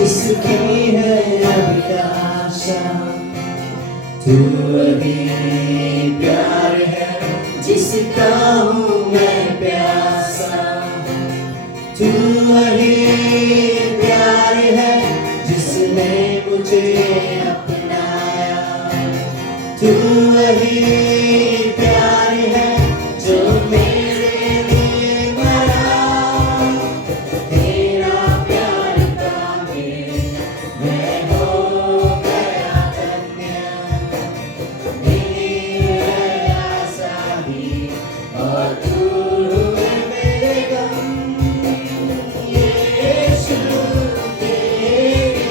जिसकी है अभिलाषा, तू अभी प्यार है जिसका हूँ मैं प्यासा। तू वही प्यार है जिसने मुझे अपनाया। तू वही प्यार है जो मेरे लिए मरा। तेरा प्यार पाके मैं हो गया धन्य। मेरी है आज़ादी और दूर हुए मेरे गम। यीशु तेरी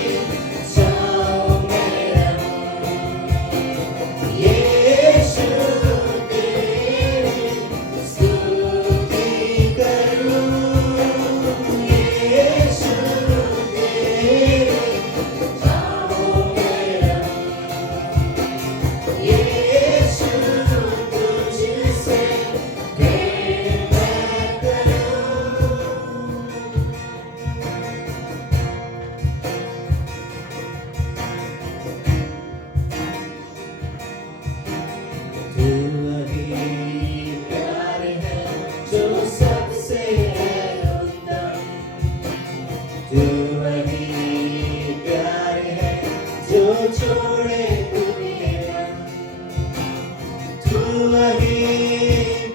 छाँव में रहूं। यीशु तेरी स्तुति करूं। यीशु तेरी छाँव में रहूं। यीशु तुझसे प्रेम मैं करूं। तू वही प्यार है जो सबसे है उत्तम। तू वही प्यार है जो छोड़े दुनिया। तू वही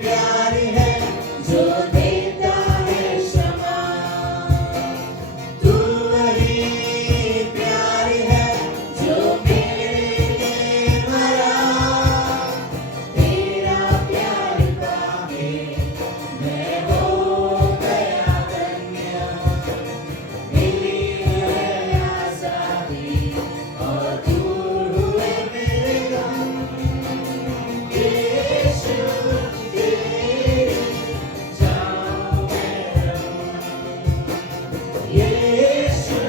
प्यार है जो देता है क्षमा। तू वही प्यार है जो मेरे लिए मरा। तेरा प्यार पाके मैं हो गया धन्य। मिली है आज़ादी और दूर हुए मेरे गम। यीशु तेरी छाँव में रहूं। यीशु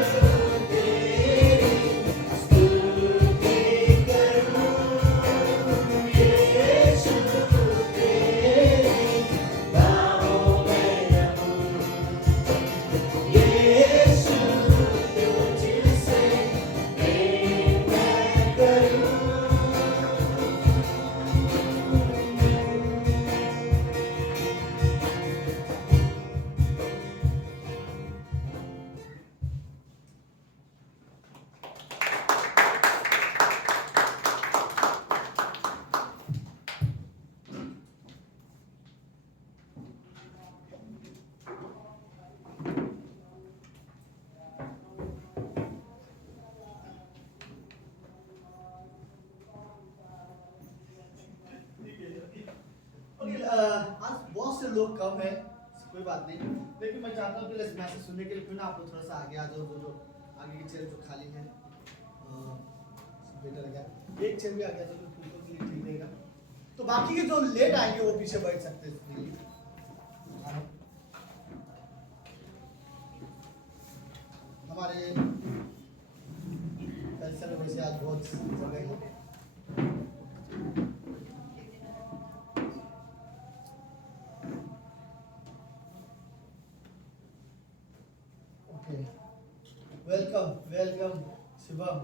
तेरी स्तुति करूं। यीशु तेरी बाहों में रहूं। यीशु तुझसे प्रेम मैं करूं। ओके, आज बहुत से लोग कम है, कोई बात नहीं, लेकिन मैं चाहता हूँ कि इस मैसेज सुनने के लिए क्यों ना आप लोग थोड़ा सा आगे आ जाओ। जो आगे की चेयर जो खाली है बेटर रहेगा। एक चेयर भी आ गया तो उनको के लिए ठीक रहेगा। तो बाकी के जो लेट आएंगे वो पीछे बैठ सकते हैं। हमारे कल्चर में वैसे आज बहुत जगह है। Okay, welcome welcome Shubham.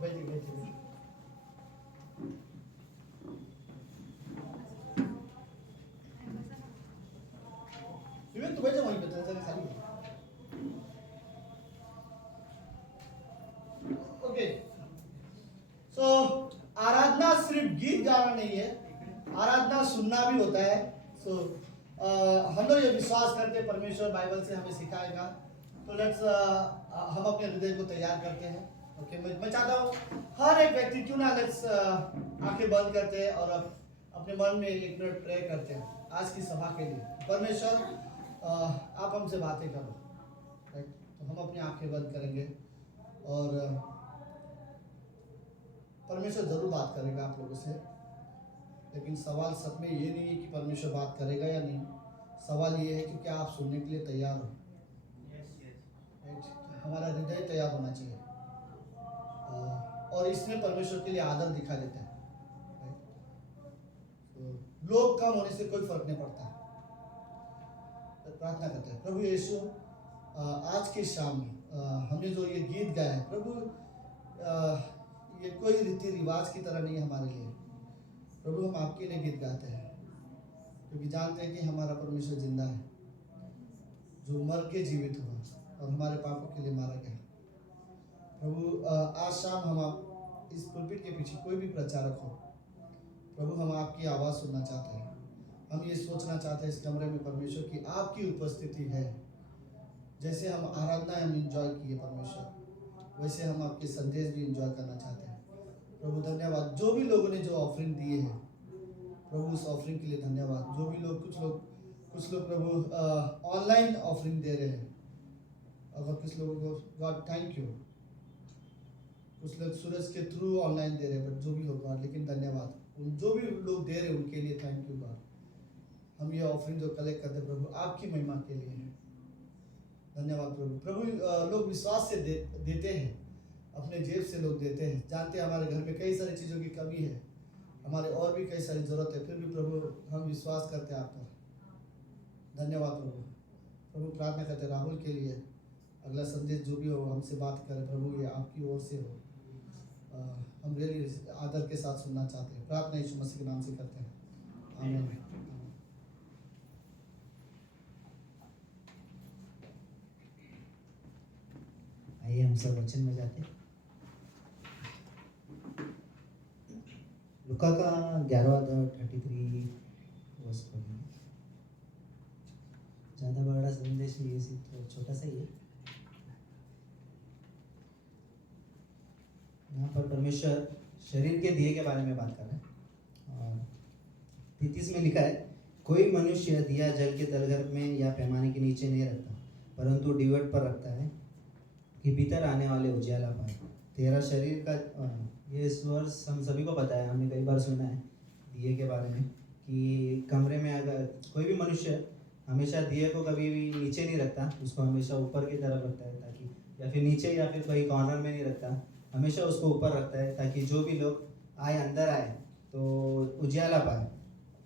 बैठिए बैठिए। विवेक तो बैठे वहीं पे, जगह खाली है। ओके, सो आराधना सिर्फ गीत गाना नहीं है, आराधना सुनना भी होता है। सो हम लोग ये विश्वास करते हैं परमेश्वर बाइबल से हमें सिखाएगा। तो लेट्स हम अपने हृदय को तैयार करते हैं। ओके, मैं चाहता हूँ हर एक व्यक्ति क्यों ना लेट्स आंखें बंद करते हैं और अपने मन में 1 मिनट प्रे करते हैं आज की सभा के लिए। परमेश्वर आप हमसे बातें करो, राइट? तो हम अपनी आंखें बंद करेंगे और परमेश्वर जरूर बात करेगा आप लोगों से। लेकिन सवाल सब में ये नहीं है कि परमेश्वर बात करेगा या नहीं, सवाल ये है कि क्या आप सुनने के लिए तैयार हो। राइट? हमारा हृदय तैयार होना चाहिए और इसमें परमेश्वर के लिए आदर दिखा देता है। राइट? तो लोग कम होने से कोई फर्क नहीं पड़ता है। तो प्रार्थना करते हैं, प्रभु यीशु आज की शाम हमने जो ये गीत गाया है प्रभु, ये कोई रीति रिवाज की तरह नहीं है हमारे लिए। प्रभु हम आपके लिए गीत गाते हैं क्योंकि जानते हैं कि हमारा परमेश्वर जिंदा है, जो मर के जीवित हुआ और हमारे पापों के लिए मारा गया। प्रभु आज शाम हम आप इस पुलपिट के पीछे कोई भी प्रचारक हो, प्रभु हम आपकी आवाज़ सुनना चाहते हैं। हम ये सोचना चाहते हैं इस कमरे में परमेश्वर की आपकी उपस्थिति है। जैसे हम आराधना हम इंजॉय किए परमेश्वर, वैसे हम आपके संदेश भी इंजॉय करना चाहते हैं। प्रभु धन्यवाद, जो भी लोगों ने जो ऑफरिंग दिए हैं प्रभु, उस ऑफरिंग के लिए धन्यवाद। जो भी लोग कुछ लोग प्रभु ऑनलाइन ऑफरिंग दे रहे हैं, अगर कुछ लोगों को गॉड थैंक यू, कुछ लोग सूरज के थ्रू ऑनलाइन दे रहे हैं, बट जो भी हो गॉड, लेकिन धन्यवाद उन जो भी लोग दे रहे हैं उनके लिए थैंक यू गॉड। हम ये ऑफरिंग जो कलेक्ट करते हैं प्रभु आपकी महिमा के लिए है। धन्यवाद प्रभु। प्रभु लोग विश्वास से देते हैं, अपने जेब से लोग देते हैं, जानते हैं हमारे घर में कई सारी चीज़ों की कमी है, हमारे और भी कई सारी ज़रूरत है, फिर भी प्रभु हम विश्वास करते हैं आप पर। धन्यवाद प्रभु। प्रभु प्रार्थना करते हैं राहुल के लिए, अगला संदेश जो भी हो हमसे बात करें प्रभु, ये आपकी ओर से हो। हम रियली आदर के साथ सुनना चाहते हैं। प्रार्थना यीशु मसीह के नाम से करते हैं, आमीन। आइए हम सब वचन में जाते हैं। लुका का 11वां अध्याय 33 वर्ष पढ़िए। ज़्यादा बड़ा संदेश नहीं है, तो छोटा सा ही है। यहाँ पर परमेश्वर शरीर के दिए के बारे में बात कर रहे हैं और 33 में लिखा है, कोई मनुष्य दिया जल के तलघर में या पैमाने के नीचे नहीं रखता, परंतु डिवट पर रखता है कि भीतर आने वाले उजाला पाए। तेरा शरीर का ये वर्ष हम सभी को पता है, हमने कई बार सुना है दिए के बारे में कि कमरे में अगर कोई भी मनुष्य हमेशा दिए को कभी भी नीचे नहीं रखता, उसको हमेशा ऊपर की तरफ रखता है, ताकि या फिर नीचे या फिर कोई कॉर्नर में नहीं रखता, हमेशा उसको ऊपर रखता है ताकि जो भी लोग आए अंदर आए तो उजाला पाए।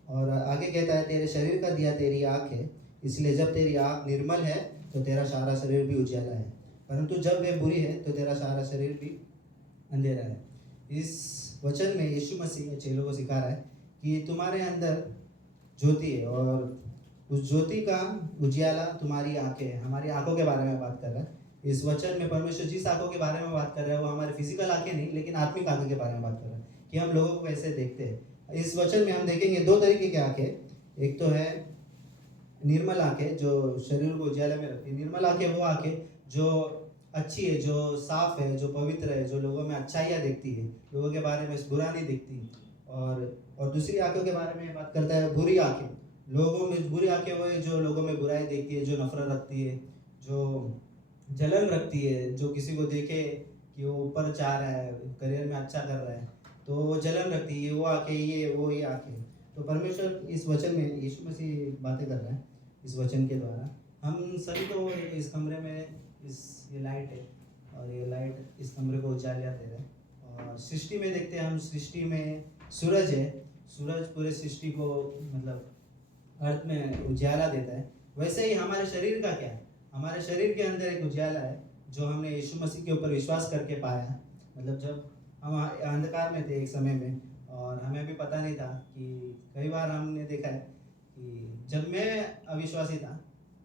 और आगे कहता है, तेरे शरीर का दिया तेरी आँख है, इसलिए जब तेरी आँख निर्मल है तो तेरा सारा शरीर भी उजाला है, परंतु जब वे बुरी है तो तेरा सारा शरीर भी अंधेरा है। इस वचन में यीशु मसीह चेलों को सिखा रहा है कि तुम्हारे अंदर ज्योति है और उस ज्योति का उजियाला तुम्हारी आंखें है। हमारी आंखों के बारे में बात कर रहा है इस वचन में। परमेश्वर जिस आंखों के बारे में बात कर रहा है वो हमारे फिजिकल आंखें नहीं, लेकिन आत्मिक आंखों के बारे में बात कर रहा है कि हम लोगों को कैसे देखते हैं। इस वचन में हम देखेंगे दो तरीके की आंखें। एक तो है निर्मल आंखें जो शरीर को उजाले में रखती है। निर्मल आंखें वो आंखें जो अच्छी है, जो साफ है, जो पवित्र है, जो लोगों में अच्छाइयाँ देखती है, लोगों के बारे में बुरा नहीं दिखती। और दूसरी आंखों के बारे में बात करता है बुरी आंखें। लोगों में बुरी आंखें वो है जो लोगों में बुराई देखती है, जो नफरत रखती है, जो जलन रखती है, जो किसी को देखे कि वो ऊपर चाह रहा है, करियर में अच्छा कर रहा है तो वो जलन रखती है। वो आंखें ये आंखें। तो परमेश्वर इस वचन में यीशु मसीह बातें कर रहा है इस वचन के द्वारा। हम सभी को इस कमरे में ये लाइट है और ये लाइट इस कमरे को उजाला दे रहा है। और सृष्टि में देखते हैं हम, सृष्टि में सूरज है, सूरज पूरे सृष्टि को मतलब अर्थ में उजाला देता है। वैसे ही हमारे शरीर का क्या है, हमारे शरीर के अंदर एक उजाला है जो हमने यीशु मसीह के ऊपर विश्वास करके पाया। मतलब जब हम अंधकार में थे एक समय में और हमें भी पता नहीं था कि कई बार हमने देखा है कि जब मैं अविश्वासी था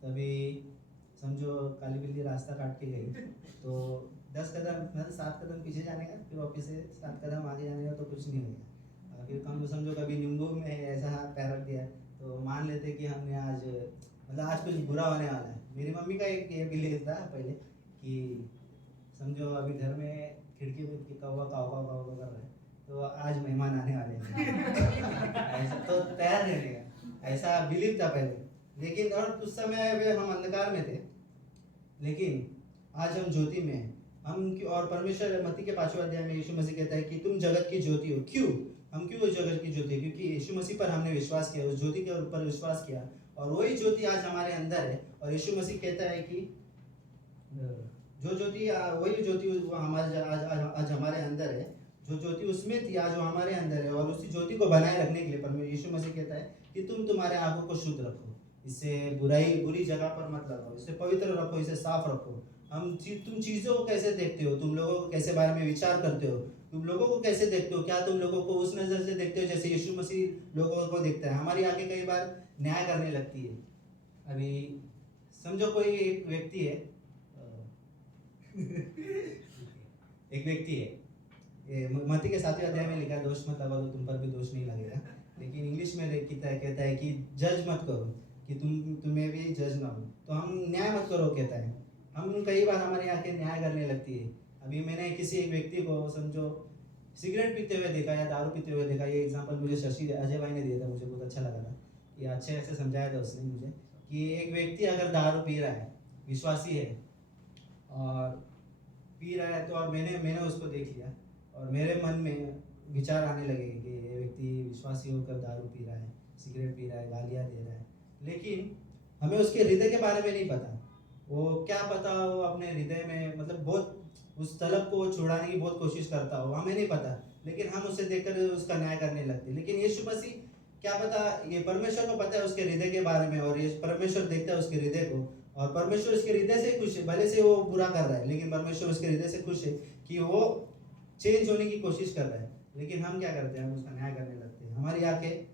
तभी समझो काली बिल्ली रास्ता काट के गई तो 10 कदम मतलब 7 कदम पीछे जाने का, फिर वापस से 7 कदम आगे जाने का तो कुछ नहीं होगा। फिर कम समझो कभी नींबू में ऐसा हाथ पैर रख दिया तो मान लेते कि हमने आज मतलब आज कुछ बुरा होने वाला है। मेरी मम्मी का एक ये बिलीव था पहले कि समझो अभी घर में खिड़की में कौवा काव काव काव कर रहा है तो आज मेहमान आने वाले हैं ऐसा तो तैयार रहने का, ऐसा बिलीव था पहले। लेकिन और उस समय हम अंधकार में थे, लेकिन आज हम ज्योति में हैं। हम और परमेश्वर मत्ती के 5वें अध्याय में यीशु मसीह कहता है कि तुम जगत की ज्योति हो। क्यों हम क्यों जगत की ज्योति? क्योंकि यीशु मसीह पर हमने विश्वास किया, उस ज्योति के ऊपर विश्वास किया और वही ज्योति आज हमारे अंदर है। और यीशु मसीह कहता है कि जो ज्योति वही ज्योति हमारे आज हमारे अंदर है, जो ज्योति उसमें थी आज वो हमारे अंदर है। और उसी ज्योति को बनाए रखने के लिए परमेश्वर यीशु मसीह कहता है कि तुम तुम्हारे आंखों को शुद्ध रखो। इससे बुरी जगह पर मत लगाओ, इसे पवित्र रखो, इसे साफ रखो। तुम चीज़ों को कैसे देखते हो, तुम लोगों को कैसे बारे में विचार करते हो, तुम लोगों को कैसे देखते हो, क्या तुम लोगों को उस नज़र से देखते हो जैसे यीशु मसीह लोगों को देखता है। हमारी आंखें कई बार न्याय करने लगती है। अभी समझो कोई एक व्यक्ति है एक व्यक्ति है, ये मत्ती के 7वें अध्याय में लिखा है, दोष मत लगाओ तो तुम पर भी दोष नहीं लगेगा। लेकिन इंग्लिश में कहता है कि जज मत करो कि तुम्हें भी जज ना हो। तो हम न्याय मत करो कहता है। हम कई बार हमारी आंखें न्याय करने लगती है। अभी मैंने किसी एक व्यक्ति को समझो सिगरेट पीते हुए देखा या दारू पीते हुए देखा। ये एग्जांपल मुझे शशि अजय भाई ने दिया था, मुझे बहुत अच्छा लगा था। ये अच्छे से समझाया था उसने मुझे कि एक व्यक्ति अगर दारू पी रहा है, विश्वासी है और पी रहा है, तो और मैंने उसको देख लिया और मेरे मन में विचार आने लगे कि ये व्यक्ति विश्वासी होकर दारू पी रहा है, सिगरेट पी रहा है, गालियाँ दे रहा है, लेकिन हमें उसके हृदय के बारे में नहीं पता। वो क्या पता वो अपने हृदय में मतलब बहुत उस तलब को छुड़ाने की बहुत कोशिश करता हो, हमें नहीं पता, लेकिन हम उसे देखकर उसका न्याय करने लगते। लेकिन यीशु मसीह क्या पता, ये परमेश्वर को पता है उसके हृदय के बारे में, और ये परमेश्वर देखता है उसके हृदय को, और परमेश्वर उसके हृदय से खुश है। भले से वो बुरा कर रहा है, लेकिन परमेश्वर उसके हृदय से खुश है कि वो चेंज होने की कोशिश कर रहा है। लेकिन हम क्या करते हैं, हम उसका न्याय करने लगते हैं। हमारी आंखें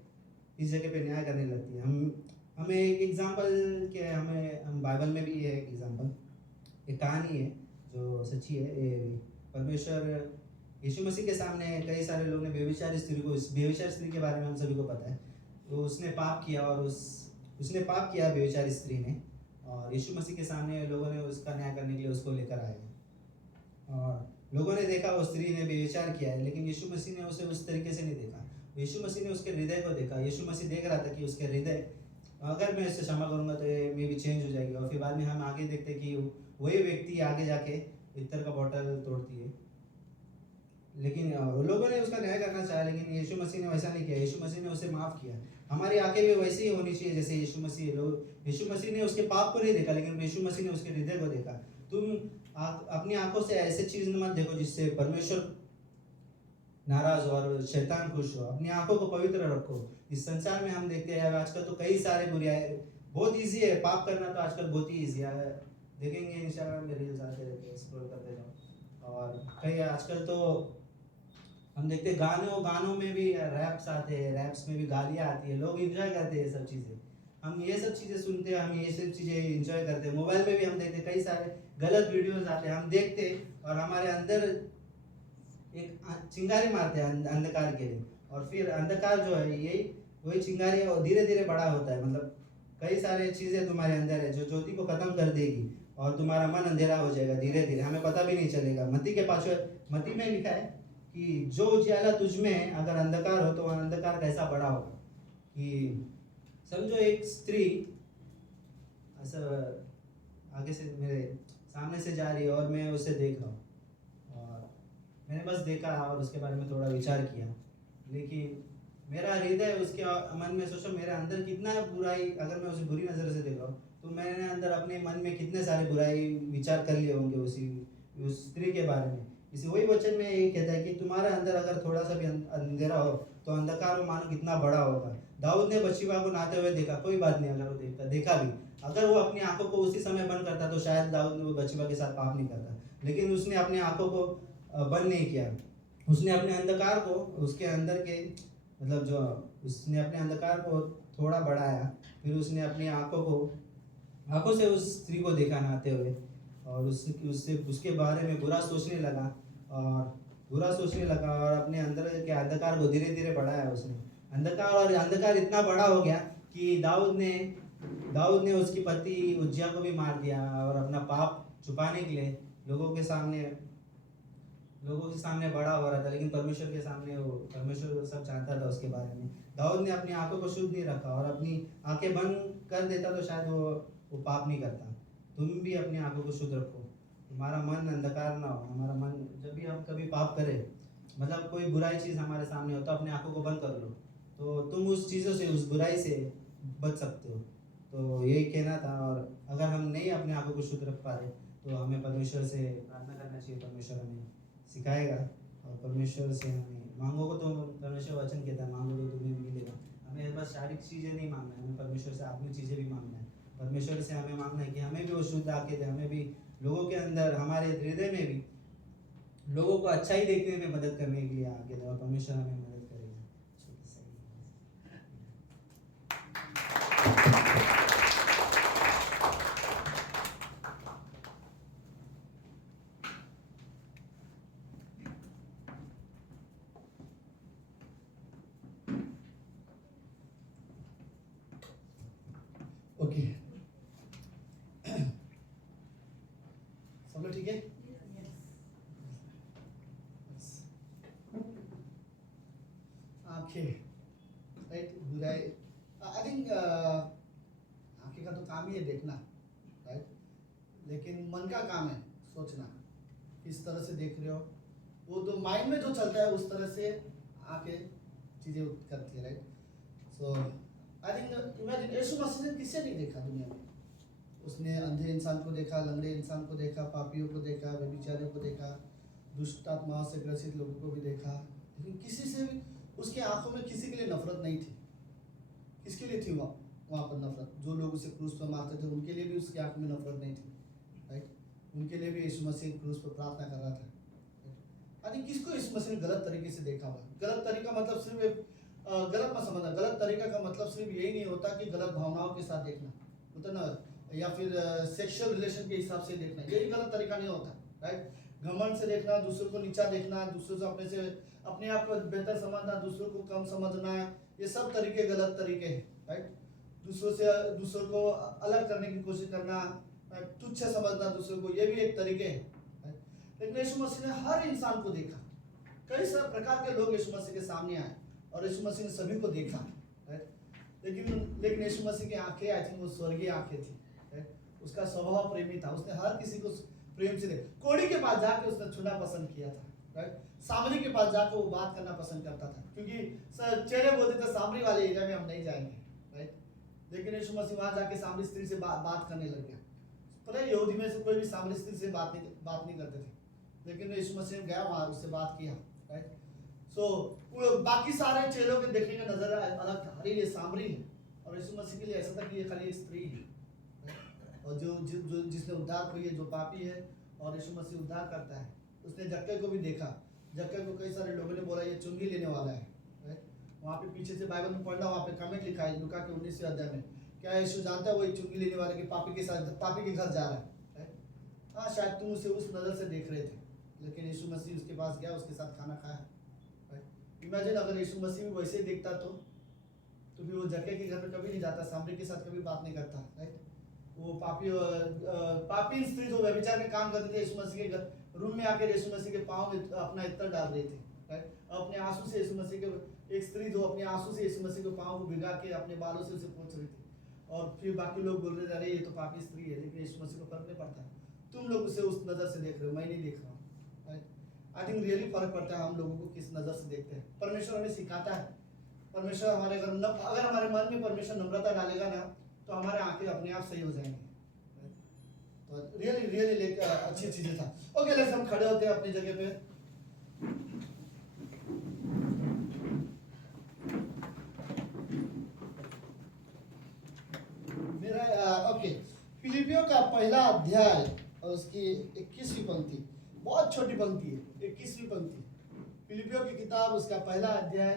इस जगह पे न्याय करने लगती है। हमें एक एग्जाम्पल के हम बाइबल में भी है एक एग्जाम्पल, एक कहानी है जो सच्ची है। परमेश्वर यीशु मसीह के सामने कई सारे लोगों ने व्यभिचारी स्त्री के बारे में हम सभी को पता है। तो उसने पाप किया और उसने पाप किया व्यभिचारी स्त्री ने, और यीशु मसीह के सामने लोगों ने उसका न्याय करने के लिए उसको लेकर आए, और लोगों ने देखा वो स्त्री ने व्यभिचार किया है, लेकिन यीशु मसीह ने उसे उस तरीके से नहीं देखा। यीशु मसीह ने उसके हृदय को देखा। यीशु मसीह देख रहा था कि उसके हृदय, अगर मैं इसे क्षमा करूंगा तो ये मे भी चेंज हो जाएगी। और फिर बाद में हम आगे देखते कि वही व्यक्ति आगे जाके इत्र का बॉटल तोड़ती है। लेकिन लोगों ने उसका न्याय करना चाहा, लेकिन यीशु मसीह ने वैसा नहीं किया। यीशु मसीह ने उसे माफ़ किया। हमारी आंखें भी वैसी ही होनी चाहिए जैसे यीशु मसीह ने उसके पाप को नहीं देखा, लेकिन यीशु मसीह ने उसके हृदय को देखा। तुम अपनी आंखों से ऐसे चीज़ मत देखो जिससे परमेश्वर नाराज हो और शैतान खुश हो। अपनी आंखों को पवित्र रखो। इस संसार में हम देखते हैं आजकल तो कई सारे बुराई, बहुत ईजी है पाप करना, तो आजकल बहुत ही ईजी है। देखेंगे इंस्टाग्राम में रील्स आते रहते हैं, स्क्रॉल करते जाओ। और कई आजकल तो हम देखते हैं गानों में भी रैप्स आते हैं, रैप्स में भी गालियाँ आती है, लोग एंजॉय करते हैं ये सब चीज़ें। हम ये सब चीज़ें सुनते हैं, हम ये सब चीज़ें एंजॉय करते हैं। मोबाइल में भी हम देखते हैं कई सारे गलत वीडियोस आते हैं, हम देखते हैं और हमारे अंदर एक चिंगारी मारते हैं अंधकार के लिए। और फिर अंधकार जो है यही वही चिंगारी धीरे धीरे बड़ा होता है। मतलब कई सारे चीज़ें तुम्हारे अंदर है जो ज्योति को ख़त्म कर देगी और तुम्हारा मन अंधेरा हो जाएगा धीरे धीरे, हमें पता भी नहीं चलेगा। मत्ती में लिखा है कि जो उजियाला तुझ में है, अगर अंधकार हो तो अंधकार कैसा बड़ा होगा। कि समझो एक स्त्री ऐसा आगे से मेरे सामने से जा रही है और मैं उसे देख रहा हूँ, और मैंने बस देखा और उसके बारे में थोड़ा विचार किया, लेकिन मेरा हृदय उसके मन में सोचो मेरे अंदर कितना बुराई, अगर मैं उसे बुरी नज़र से देख रहा हूँ तो मैंने अंदर अपने मन में कितने सारे बुराई विचार कर लिए होंगे उस स्त्री के बारे में। इसी वही वचन में ये कहता है कि तुम्हारे अंदर अगर थोड़ा सा भी अंधेरा हो तो अंधकार में मानो कितना बड़ा होगा। दाऊद ने बत्शेबा को नहाते हुए देखा, कोई बात नहीं अगर वो देखा भी, अगर वो अपनी आंखों को उसी समय बंद करता तो शायद दाऊद ने वो बत्शेबा के साथ पाप नहीं करता। लेकिन उसने अपनी आंखों को बंद नहीं किया, उसने अपने अंधकार को उसके अंदर के मतलब जो उसने अपने अंधकार को थोड़ा बढ़ाया। फिर उसने अपनी आंखों से उस स्त्री को देखा नहाते हुए और उसके बारे में बुरा सोचने लगा और अपने अंदर के अंधकार को धीरे धीरे बढ़ाया उसने। अंधकार इतना बड़ा हो गया कि दाऊद ने उसकी पति उज्जिया को भी मार दिया और अपना पाप छुपाने के लिए लोगों के सामने बड़ा हो रहा था। लेकिन परमेश्वर सब जानता था उसके बारे में। दाऊद ने अपनी आंखों को शुद्ध नहीं रखा और अपनी आंखें बंद कर देता तो शायद वो पाप नहीं करता। तुम भी अपनी आंखों को शुद्ध रखो, तुम्हारा मन अंधकार ना हो। हमारा मन जब भी हम कभी पाप करें, मतलब कोई बुराई चीज़ हमारे सामने हो तो अपनी आंखों को बंद कर लो, तो तुम उस चीज़ों से, उस बुराई से बच सकते हो। तो यही कहना था। और अगर हम नहीं अपने आंखों को शुद्ध रख पा रहे तो हमें परमेश्वर से प्रार्थना करना चाहिए। परमेश्वर हमें सिखाएगा और परमेश्वर से हमें मांगो को तो परमेश्वर वचन कहता है मांगो तो तुम्हें मिलेगा। हमें बस बस शारीरिक चीज़ें नहीं मांगना है, हमें परमेश्वर से आत्मिक चीज़ें भी मांगना है। परमेश्वर से हमें मांगना है कि हमें भी वो शुद्ध आंखें दे, हमें भी लोगों के अंदर, हमारे हृदय में भी लोगों को अच्छाई देखने में मदद करने के लिए आगे दे, और परमेश्वर हमें मदद करेगा। ओके, सब लोग ठीक है? आंखें, राइट, बुराई, आई थिंक आंखें का तो काम ही है देखना, राइट, लेकिन मन का काम है सोचना, किस तरह से देख रहे हो, वो तो माइंड में जो चलता है उस तरह से आंखें चीजें करती है, right. So I think imagine Yeshu Masih ने किसे नहीं देखा दुनिया में? उसने अंधे इंसान को देखा, लंगड़े इंसान को देखा, पापियों को देखा, व्यभिचारियों को देखा, दुष्ट आत्माओं से ग्रसित लोगों को भी देखा, लेकिन किसी से भी उसके आंखों में किसी के लिए नफरत नहीं थी। किसके लिए थी वहाँ पर नफरत? जो लोग उसे क्रूस पर मारते थे उनके लिए भी उसकी आंखों में नफरत नहीं थी, राइट। उनके लिए भी यीशु मसीह क्रूस पर प्रार्थना कर रहा था। आई थिंक किसको यीशु मसीह ने गलत तरीके से देखा हुआ? गलत तरीका मतलब सिर्फ एक गलत मत समझना, गलत तरीका का मतलब सिर्फ यही नहीं होता कि गलत भावनाओं के साथ देखना होता ना, या फिर सेक्सुअल रिलेशन के हिसाब से देखना, यही गलत तरीका नहीं होता, राइट। घमंड से देखना, दूसरों को नीचा देखना, दूसरों से अपने आप को बेहतर समझना, दूसरों को कम समझना, ये सब तरीके गलत तरीके हैं, राइट। दूसरों को अलग करने की कोशिश करना, तुच्छ समझना दूसरों को, ये भी एक तरीके है। लेकिन यीशु मसीह ने हर इंसान को देखा, कई सारे प्रकार के लोग यीशु मसीह के सामने आए और यीशु मसीह ने सभी को देखा, राइट। लेकिन यीशु मसीह की आंखें, आई थिंक वो स्वर्गीय आंखें थी, राइट। उसका स्वभाव प्रेमी था, उसने हर किसी को प्रेम से देखा। कोढ़ी के पास जाके उसने छूना पसंद किया था, राइट। सामरी के पास जाकर वो बात करना पसंद करता था, क्योंकि चेहरे बोलते थे सामरी वाले एरिया में हम नहीं जाएंगे, राइट। लेकिन यीशु मसीह वहां जाके सामरी स्त्री से बात करने लग गया। पता है यहूदी में से कोई भी सामरी स्त्री से बात नहीं करते थे, लेकिन यीशु मसीह ने गया वहां, उससे बात किया, राइट। सो बाकी सारे चेलों के देखने का नजर अलग था, अरे ये सामरी है, और यीशु मसीह के लिए ऐसा था कि ये खाली एक स्त्री है, और जो जिसने उद्धार हुई है, जो पापी है, और यीशु मसीह उद्धार करता है। उसने जक्के को भी देखा, जक्के को कई सारे लोगों ने बोला ये चुंगी लेने वाला है, राइट। वहाँ पे पीछे से बाइबल में पढ़ना, वहाँ पे कमेंट लिखा है लूका के 19वें अध्याय में, क्या यीशु जानता है वो एक चुंगी लेने वाले के पापी के घर जा रहा है, राइट। हाँ, शायद तुम उसे उस नज़र से देख रहे थे, लेकिन यीशु मसीह उसके पास गया, उसके साथ खाना खाया, राइट। इमेजिन अगर यीशु मसीह भी वैसे ही देखता तो फिर वो जक्के के घर में कभी नहीं जाता, सामरी के साथ कभी बात नहीं करता, राइट। वो पापी स्त्री जो व्यभिचार के काम करते थे, यीशु मसीह के रूम में आकर यीशु मसीह के पाँव में अपना इत्र डाल रही थी, राइट। अपने आंसू से यीशु मसीह के, एक स्त्री जो अपने आंसू से यीशु मसीह के पाँव को भिगा के अपने बालों से उसे पोंछ रही थी, और फिर बाकी लोग बोल रहे थे अरे ये तो पापी स्त्री है, लेकिन यीशु मसीह को फर्क नहीं पड़ता, तुम लोग उसे उस नज़र से देख रहे हो, मैं नहीं देख रहा हूँ, राइट। आई थिंक रियली फर्क पड़ता है हम लोगों को किस नज़र से देखते हैं। परमेश्वर हमें सिखाता है, परमेश्वर हमारे अगर हमारे मन में परमेश्वर नम्रता डालेगा ना, तो हमारे आंखें अपने आप सही हो जाएंगे। तो रियली अच्छी चीजें था। ओके, लेट्स हम खड़े होते हैं अपनी जगह पे। ओके, फिलिपियों का पहला अध्याय और उसकी 21वीं पंक्ति, बहुत छोटी पंक्ति है, 21वीं पंक्ति। फिलिपियों की किताब उसका पहला अध्याय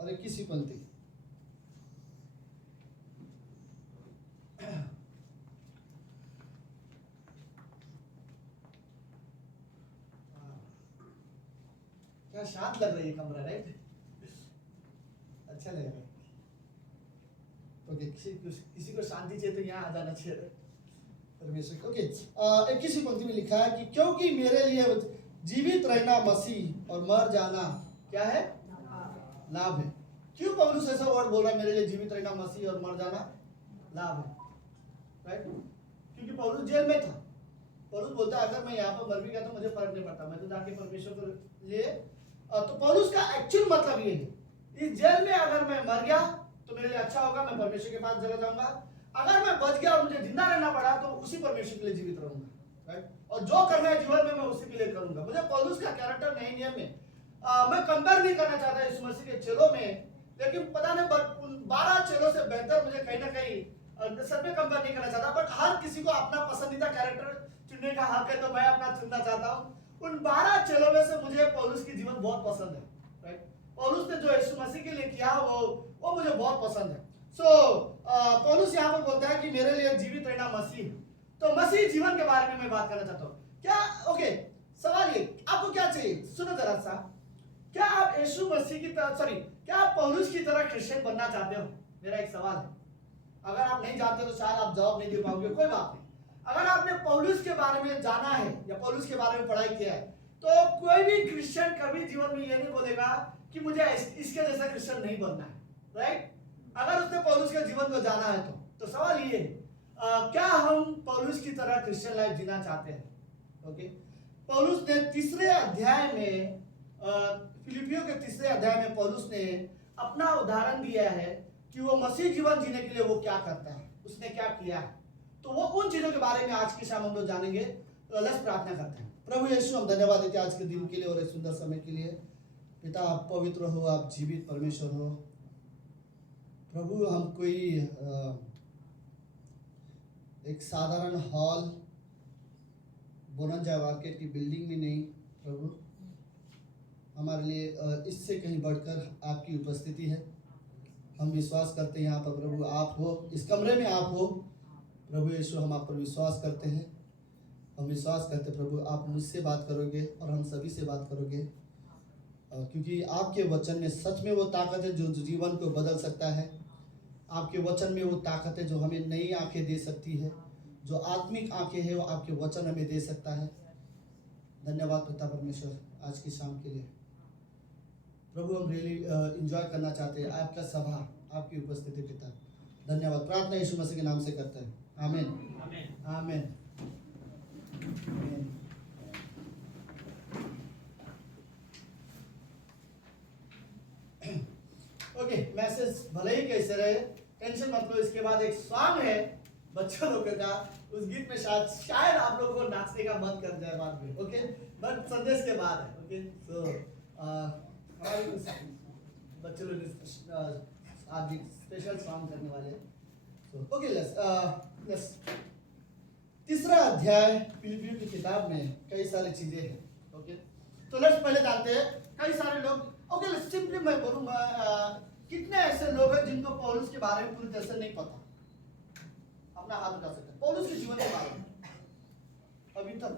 और 21वीं पंक्ति। क्या शांत लग रही है कमरा, राइट? अच्छा लग रहा है। ओके, किसी को शांति चाहिए तो यहाँ आ जाना चाहिए परमेश्वर। ओके, 21वीं पंक्ति में लिखा है कि क्योंकि मेरे लिए जीवित रहना मसीह और मर जाना क्या है? लाभ है। क्यों पौलुस ऐसा वर्ड बोल रहा है, मेरे लिए जीवित रहना मसीह और मर जाना लाभ है, राइट? क्योंकि पौलुस जेल में था। पौलुस बोलता है अगर मैं यहाँ पर मर भी गया तो मुझे फर्क नहीं पड़ता, मैं तो जाके परमेश्वर को लिए। तो पौलुस का एक्चुअल मतलब ये है, इस जेल में अगर मैं मर गया तो मेरे लिए अच्छा होगा, मैं परमेश्वर के पास चला जाऊंगा। अगर मैं बच गया और मुझे जिंदा रहना पड़ा तो उसी परमेश्वर के लिए जीवित रहूंगा, राइट? और जो करना है जीवन में मैं उसी के लिए करूंगा। मुझे पौलुस का कैरेक्टर नए नियम में मैं कंपेयर नहीं करना चाहता यीशु मसीह के चेलों में, लेकिन 12 चेलों से बेहतर मुझे कहीं ना कहीं सब में कंपेयर नहीं करना चाहता, बट हर किसी को अपना पसंदीदा कैरेक्टर चुनने का हक है, तो मैं अपना चुनना चाहता हूँ। उन 12 चेलों में से मुझे पौलुस की जीवन बहुत पसंद है, राइट। पौलुस ने जो यीशु मसीह के लिए किया वो मुझे बहुत पसंद है। पौलुस यहाँ पर बोलता है कि मेरे लिए जीवित रहना मसीह है। तो मसीह जीवन के बारे में मैं बात करना चाहता हूँ। क्या ओके, सवाल ये, आपको क्या चाहिए? सुनो जरा सा, क्या आप यीशु मसीह की तरह क्या आप पौलुस की तरह क्रिश्चियन बनना चाहते हो? मेरा एक सवाल है। अगर आप नहीं जानते तो शायद आप जवाब नहीं दे पाओगे, कोई बात नहीं। अगर आपने पौलुस के बारे में जाना है या पौलुस के बारे में पढ़ाई किया है, तो कोई भी क्रिश्चियन कभी जीवन में ये नहीं बोलेगा कि मुझे इसके जैसा क्रिश्चियन नहीं बनना है, राइट। अगर उसने पौलुस के जीवन को जाना है तो सवाल ये है, क्या हम पौलुस की तरह क्रिश्चियन लाइफ जीना चाहते हैं? ओके, पौलुस ने 3 अध्याय में, फिलिपियों के 3 अध्याय में पौलुस ने अपना उदाहरण दिया है कि वो मसीह जीवन जीने के लिए वो क्या करता है, उसने क्या किया है। तो वो उन चीजों के बारे में आज की शाम हम लोग जानेंगे। तो लेट्स प्रार्थना करते हैं। प्रभु यीशु, हम धन्यवाद देते हैं आज के दिन के लिए और एक सुंदर समय के लिए। पिता, आप पवित्र हो, आप जीवित परमेश्वर हो। प्रभु, हम कोई एक साधारण हॉल, बोनंजा मार्केट की बिल्डिंग में नहीं प्रभु, हमारे लिए इससे कहीं बढ़कर आपकी उपस्थिति है। हम विश्वास करते हैं यहाँ पर प्रभु आप हो, इस कमरे में आप हो। प्रभु यीशु, हम आप पर विश्वास करते हैं। हम विश्वास करते प्रभु आप मुझसे बात करोगे और हम सभी से बात करोगे, क्योंकि आपके वचन में सच में वो ताकत है जो जीवन को बदल सकता है। आपके वचन में वो ताकत है जो हमें नई आंखें दे सकती है, जो आत्मिक आंखें हैं वो आपके वचन हमें दे सकता है। धन्यवाद पिता परमेश्वर आज की शाम के लिए। प्रभु, हम रियली एंजॉय करना चाहते हैं आपका सभा, आपकी उपस्थिति पिता। धन्यवाद। प्रार्थना यीशु मसीह के नाम से करते हैं, आमीन आमीन आमीन। ओके, मैसेज भले ही कैसे रहे, टेंशन मत लो। इसके बाद एक सॉन्ग है बच्चों लोगों का, उस गीत में शायद आप लोगों को नाचने का मन कर जाए बाद में, ओके, बट संदेश के बाद है। ओके, सो बच्चे लोग आज एक स्पेशल सॉन्ग करने वाले हैं। सो ओके, लेट्स 3 अध्याय फिलिपियों की किताब में कई सारी चीजें हैं। ओके, तो लेट्स पहले जानते हैं कई सारे लोग। ओके, सिंपली मैं बोलूँगा, कितने ऐसे लोग हैं जिनको पौलुस के बारे में पूरी तरह से नहीं पता? अपना हाथ उठा सकते हैं पौलुस के जीवन के बारे में अभी तक।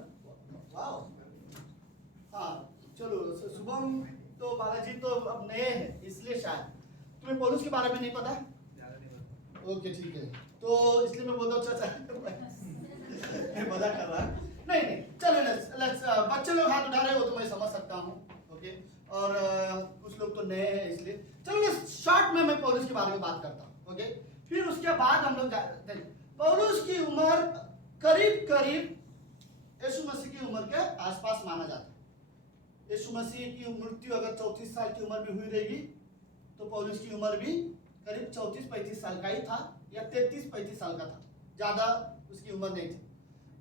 वाओ, हाँ चलो, शुभम तो बालाजी तो अब नए हैं, इसलिए शायद तुम्हें पौलुस के बारे में नहीं पता। ओके ठीक है, तो इसलिए मैं बोलता हूँ चाचा मजाक कर रहा है। नहीं, चलो लेट्स बच्चे लोग हाथ उठा रहे हो तो मैं समझ सकता हूँ। ओके, और कुछ लोग तो नए हैं, इसलिए चलो शॉर्ट में मैं पौलुस के बारे में बात करता हूँ। ओके, फिर उसके बाद हम लोग पौलुस की उम्र करीब यीशु मसीह की उम्र के आसपास माना जाता है। यीशु मसीह की मृत्यु अगर 34 साल की उम्र में हुई रहेगी तो पौलुस की उम्र भी करीब 34-35 साल का ही था, या 33-35 साल का था, ज्यादा उसकी उम्र नहीं थी।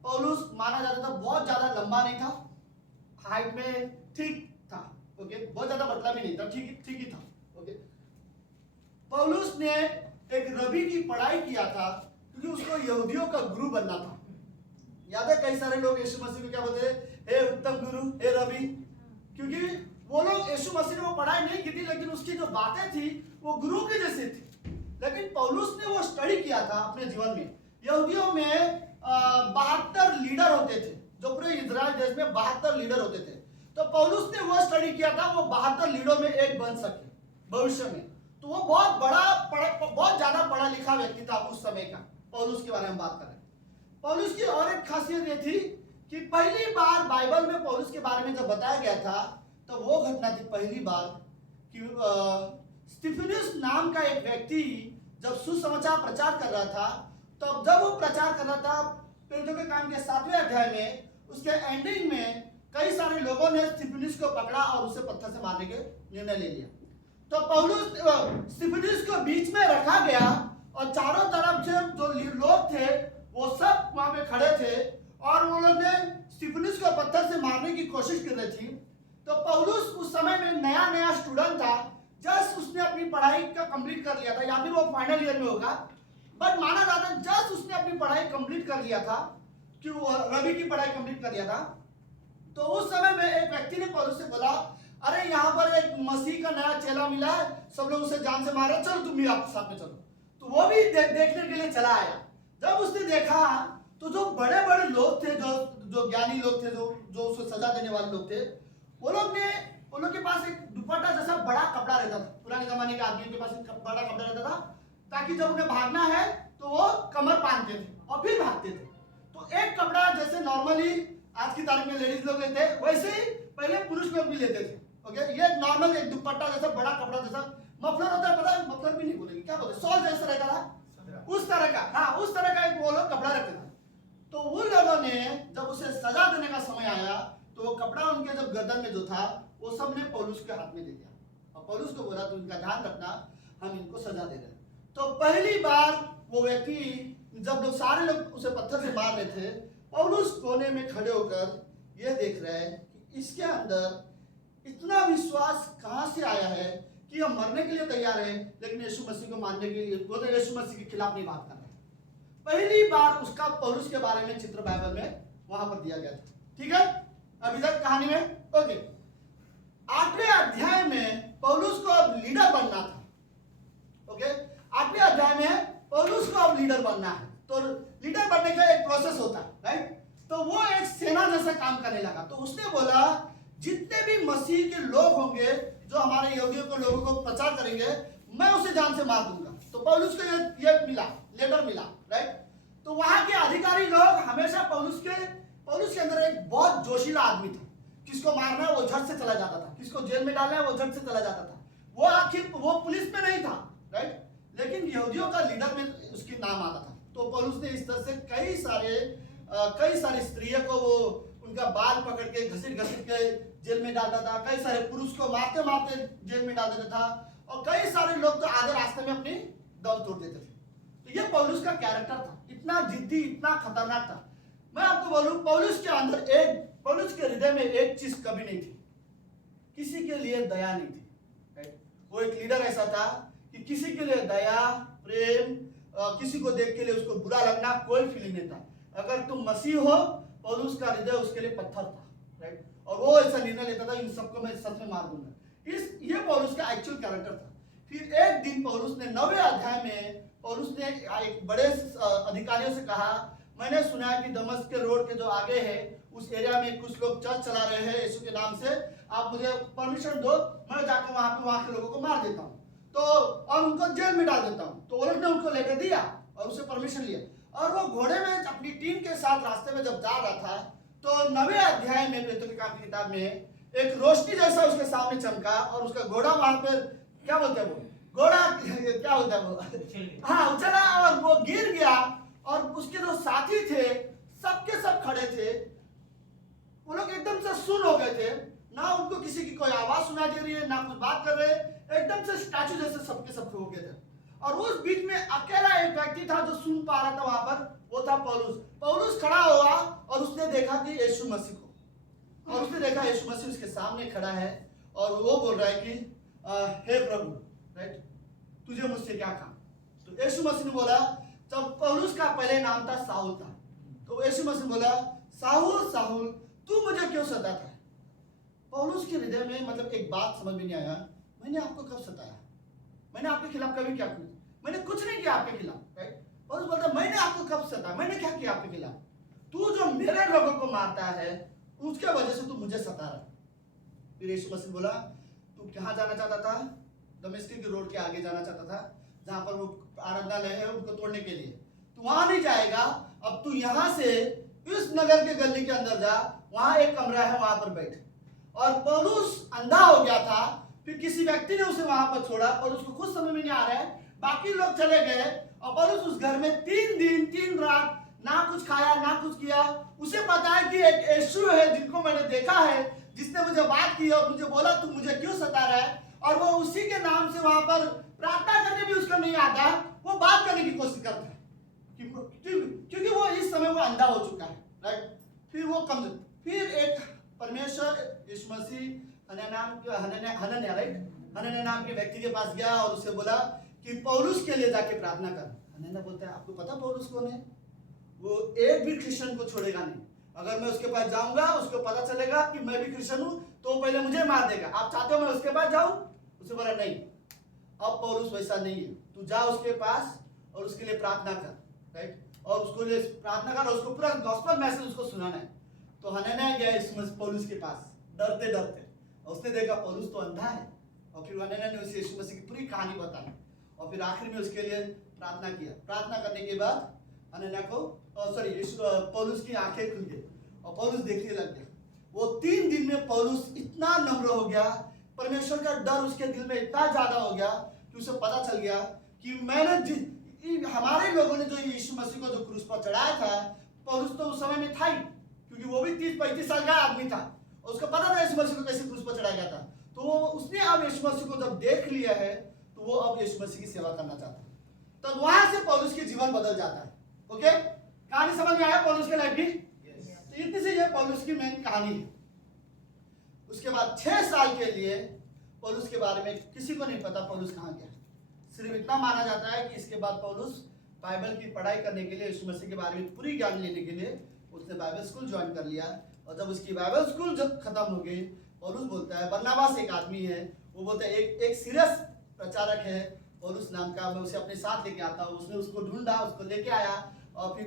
पौलुस माना जाता था बहुत ज्यादा लंबा नहीं था, हाइट में ठीक था। ओके, बहुत ज्यादा पतला भी नहीं था, ठीक ही था। ओके, पौलुस ने एक रबी की पढ़ाई किया था क्योंकि उसको यहूदियों का गुरु बनना था। याद है कई सारे लोग यीशु मसीह को क्या बोलते हैं, हे उत्तम गुरु, हे रबी, क्योंकि वो लोग यीशु मसीह ने वो पढ़ाई नहीं की थी, लेकिन उसकी जो बातें थी वो गुरु के जैसे थी। लेकिन पौलुस ने वो स्टडी किया था अपने जीवन में। यहूदियों में 72 लीडर होते थे, जो पूरे इजराइल देश में 72 लीडर होते थे। तो पौलुस ने वो स्टडी किया था, वो 72 लीडरों में एक बन सके भविष्य में। तो वो बहुत ज्यादा पढ़ा लिखा व्यक्ति था उस समय का। पौलुस के बारे में बात करें, पौलुस की और एक खासियत ये थी कि पहली बार बाइबल में पौलुस के बारे में जब बताया गया था तो वो घटना थी पहली बार कि स्तिफनुस नाम का एक व्यक्ति जब सुसमाचार प्रचार कर रहा था, तब जब वो प्रचार कर रहा था प्रेरितों के काम के 7वें अध्याय में, उसके एंडिंग में कई सारे लोगों ने स्तिफनुस को पकड़ा और उसे पत्थर से मारने के निर्णय ले लिया। तो पौलुस स्तिफनुस को बीच में रखा गया और चारों तरफ से जो लोग थे वो सब वहां पे खड़े थे और वो लोग ने स्तिफनुस को पत्थर से मारने की कोशिश कर रही थी। तो पौलुस उस समय में नया स्टूडेंट था, जस्ट उसने अपनी पढ़ाई का कंप्लीट कर लिया था, या फिर वो फाइनल ईयर में होगा, बट माना जाता है जस्ट उसने अपनी पढ़ाई कंप्लीट कर लिया था, कि वो रवि की पढ़ाई कंप्लीट कर लिया था। तो उस समय में एक व्यक्ति ने पौलुस से बोला, अरे यहाँ पर एक मसीह का नया चेला मिला है, सब लोग उसे जान से मार रहे, चलो तुम भी आपके साथ में चलो। तो वो भी देखने के लिए चला आया। जब उसने देखा तो जो बड़े बड़े लोग थे, जो ज्ञानी लोग थे, जो उसको सजा देने वाले लोग थे, वो लोग के पास एक दुपट्टा जैसा बड़ा कपड़ा रहता था। पुराने जमाने के आदमी के पास एक बड़ा कपड़ा रहता था, ताकि जब उन्हें भागना है तो वो कमर बांधते थे और फिर भागते थे। तो एक कपड़ा जैसे नॉर्मली आज की तारीख में लेडीज लोग लेते हैं, वैसे ही पहले पुरुष लोग भी लेते थे। ओके, ये नॉर्मल एक दुपट्टा जैसा बड़ा कपड़ा जैसा मफलर होता है, पता है मफलर भी नहीं बोलेंगे, क्या बोलते हैं, शॉल जैसा रहता था, उस तरह का, हाँ उस तरह का एक वो लोग कपड़ा रखते थे। तो उन लोगों ने जब उसे सजा देने का समय आया, तो वो कपड़ा उनके जब गर्दन में जो था वो सब ने पौलुस के हाथ में दे दिया, और पौलुस को बोला, तो इनका ध्यान रखना, हम इनको सजा दे रहे हैं। तो पहली बार वो व्यक्ति, जब लोग सारे लोग उसे पत्थर से मार रहे थे, पौलुस कोने में खड़े होकर यह देख रहे हैं कि इसके अंदर इतना विश्वास कहां से आया है कि हम मरने के लिए तैयार है, लेकिन यीशु मसीह को मानने के लिए, वो तो यीशु मसीह के खिलाफ नहीं बात कर रहे। पहली बार उसका पौलुस के बारे में चित्र बाइबल में वहां पर दिया गया था। ठीक है, अभी तक कहानी में ओके। 8वें अध्याय में पौलुस को अब लीडर बनना था। ओके, 8वें अध्याय में पौलुस को अब लीडर बनना है। तो लीडर बनने का एक प्रोसेस होता है, राइट। तो वो एक सेना जैसा काम करने लगा। तो उसने बोला, जितने भी मसीह के लोग होंगे जो हमारे यहूदियों को लोगों को प्रचार करेंगे, मैं उसे जान से मार दूंगा। तो पौलुस को ये मिला, लेटर मिला, राइट। तो वहां के अधिकारी लोग हमेशा पौलुस के अंदर एक बहुत जोशीला आदमी था। किसको मारना है वो झट से चला जाता था, किसको जेल में डालना है वो झट से चला जाता था। वो आखिर वो पुलिस में नहीं था, राइट, लेकिन यहूदियों का लीडर में उसकी नाम आता था। तो पौलुस ने इस तरह से कई सारी स्त्रियों को वो उनका बाल पकड़ के घसीट के जेल में डालता था। कई सारे पुरुष को मारते मारते जेल में डाल देता था, और कई सारे लोग तो आधे रास्ते में अपनी दम तोड़ देते थे। तो ये पौलुस का कैरेक्टर था, इतना जिद्दी, इतना खतरनाक था। मैं आपको बोलूं, पौलुस के हृदय में एक चीज कभी नहीं थी, किसी के लिए दया नहीं थी। वो एक लीडर ऐसा था कि किसी के लिए दया, प्रेम, किसी को देख के लिए उसको बुरा लगना, कोई फीलिंग नहीं था। अगर तुम मसीह हो, पौलुस का हृदय उसके लिए पत्थर था, राइट। और वो ऐसा निर्णय लेता था, इन सबको मैं सच में मार दूंगा। ये पौलुस का एक्चुअल कैरेक्टर था। फिर एक दिन पौलुस ने 9वें अध्याय में पौलुस ने एक बड़े अधिकारियों से कहा, मैंने सुना है कि दमिश्क के रोड के जो आगे है उस एरिया में कुछ लोग चर्च चला रहे हैं यीशु के नाम से, आप मुझे परमिशन दो, मैं जाकर वहां के लोगों को मार देता हूँ, तो और उनको जेल में डाल देता हूँ। तो वो लोग ने उनको लेकर दिया और उसे परमिशन लिया, और वो घोड़े में अपनी टीम के साथ रास्ते में जब जा रहा था, तो 9वें अध्याय में प्रेरितों के काम की किताब में एक रोशनी जैसा उसके सामने चमका, और उसका घोड़ा वहां पे क्या बोलते हैं, वो घोड़ा क्या बोलते हैं वो, हाँ उछला, और वो गिर गया। और उसके जो साथी थे सबके सब खड़े थे, वो लोग एकदम से सुन हो गए थे, ना उनको किसी की कोई आवाज सुनाई दे रही है, ना कुछ बात कर रहे, एकदम से स्टैचू जैसे सबके सब हो गए थे। और उस बीच में अकेला एक व्यक्ति था जो सुन पा रहा था वहां पर, वो था पौलुस। पौलुस खड़ा हुआ और उसने देखा कि यीशु मसीह को, और उसने देखा यीशु मसीह उसके सामने खड़ा है, और वो बोल रहा है कि हे प्रभु, राइट, तुझे मुझसे क्या काम। तो यीशु मसीह ने बोला, जब पौलुस का पहले नाम था साहुल था, तो यीशु मसीह ने बोला, साहुल साहुल तू मुझे क्यों सताता है। पौलुस के हृदय में मतलब एक बात समझ में नहीं आया, मैंने आपको कब सताया, मैंने आपके खिलाफ कभी क्या किया, मैंने कुछ नहीं किया आपके खिलाफ, राइट। पौलुस बोलता, मैंने आपको कब सताया, मैंने क्या किया आपके खिलाफ, तू जो मेरे लोगों को मारता है उसके वजह से तू मुझे सता रहा है। फिर यीशु मसीह बोला, तू कहाँ जाना चाहता था, दमिश्क के रोड के आगे जाना चाहता था, जहां पर वो आराधनालय है उनको तोड़ने के लिए, तू वहां नहीं जाएगा, अब तू यहां से इस नगर के गली के अंदर जा, वहां एक कमरा है, वहां पर बैठ। और पौलुस अंधा हो गया था, फिर किसी व्यक्ति ने उसे वहां पर छोड़ा, और उसको खुद समझ में नहीं आ रहा है, बाकी लोग चले गए, और पौलुस उस घर में 3 दिन 3 रात ना कुछ खाया ना कुछ किया। उसे पता है कि एक यीशु है जिनको मैंने देखा है, जिसने मुझे बात की और मुझे बोला तू मुझे क्यों सता रहा है, और वो उसी के नाम से वहां पर प्रार्थना करने भी उसको नहीं आता, वो बात करने की कोशिश करता है, क्योंकि वो इस समय वो अंधा हो चुका है, राइट। फिर एक परमेश्वर यीशु मसीह हनन्याह, राइट, हनन्याह नाम के व्यक्ति के पास गया और उससे बोला कि पौलुस के लिए जाके प्रार्थना कर। हनन्याह बोलता है आपको पता पौलुस कौन है? वो एक भी क्रिश्चियन को छोड़ेगा नहीं। अगर मैं उसके पास जाऊंगा, उसको पता चलेगा कि मैं भी क्रिश्चियन हूं, तो वो पहले मुझे मार देगा। आप चाहते हो मैं उसके पास जाऊं? उसे बोला नहीं, अब पौलुस वैसा नहीं है, तू जा उसके पास और उसके लिए प्रार्थना कर, राइट? और उसको लिए प्रार्थना कर और उसको पूरा गॉस्पेल मैसेज उसको सुनाना है। तो हनन्याह गया पौलुस के पास डरते डरते, और उसने देखा पौलुस तो अंधा है, और फिर हनन्याह ने उसे यीशु मसीह की पूरी कहानी बताई और फिर आखिर में उसके लिए प्रार्थना किया। प्रार्थना करने के बाद हनन्याह को पौलुस की आंखें खुल गई और पौलुस देखने लग गया। वो 3 दिन में पौलुस इतना नम्र हो गया, परमेश्वर का डर उसके दिल में इतना ज्यादा हो गया कि उसे पता चल गया कि हमारे लोगों ने जो यीशु मसीह को जो क्रूस पर चढ़ाया था, पौलुस तो उस समय में था ही, क्योंकि वो भी 30-35 साल का आदमी था और उसको पता था यीशु मसीह को कैसे क्रूस पर चढ़ाया गया था। तो उसने अब यीशु मसीह को जब देख लिया है तो वो अब यीशु मसीह की सेवा करना चाहता है। तो वहां से पौलुस की जीवन बदल जाता है। ओके, कहानी समझ में आया पौलुस के लाइफ की? तो इतनी सी ये पौलुस की मेन कहानी है। उसके बाद 6 साल के लिए पौलुस के बारे में किसी को नहीं पता पौलुस कहाँ गया। सिर्फ इतना माना जाता है कि इसके बाद पौलुस बाइबल की पढ़ाई करने के लिए, यीशु मसीह के बारे में पूरी ज्ञान लेने के लिए उसने बाइबल स्कूल ज्वाइन कर लिया। और जब उसकी बाइबल स्कूल जब खत्म हो गई, पौलुस बोलता है, बरनबास एक आदमी है, वो बोलता है एक सीरियस प्रचारक है पौलुस नाम का, मैं उसे अपने साथ लेके आता हूँ। उसने उसको ढूंढा, उसको लेके आया और फिर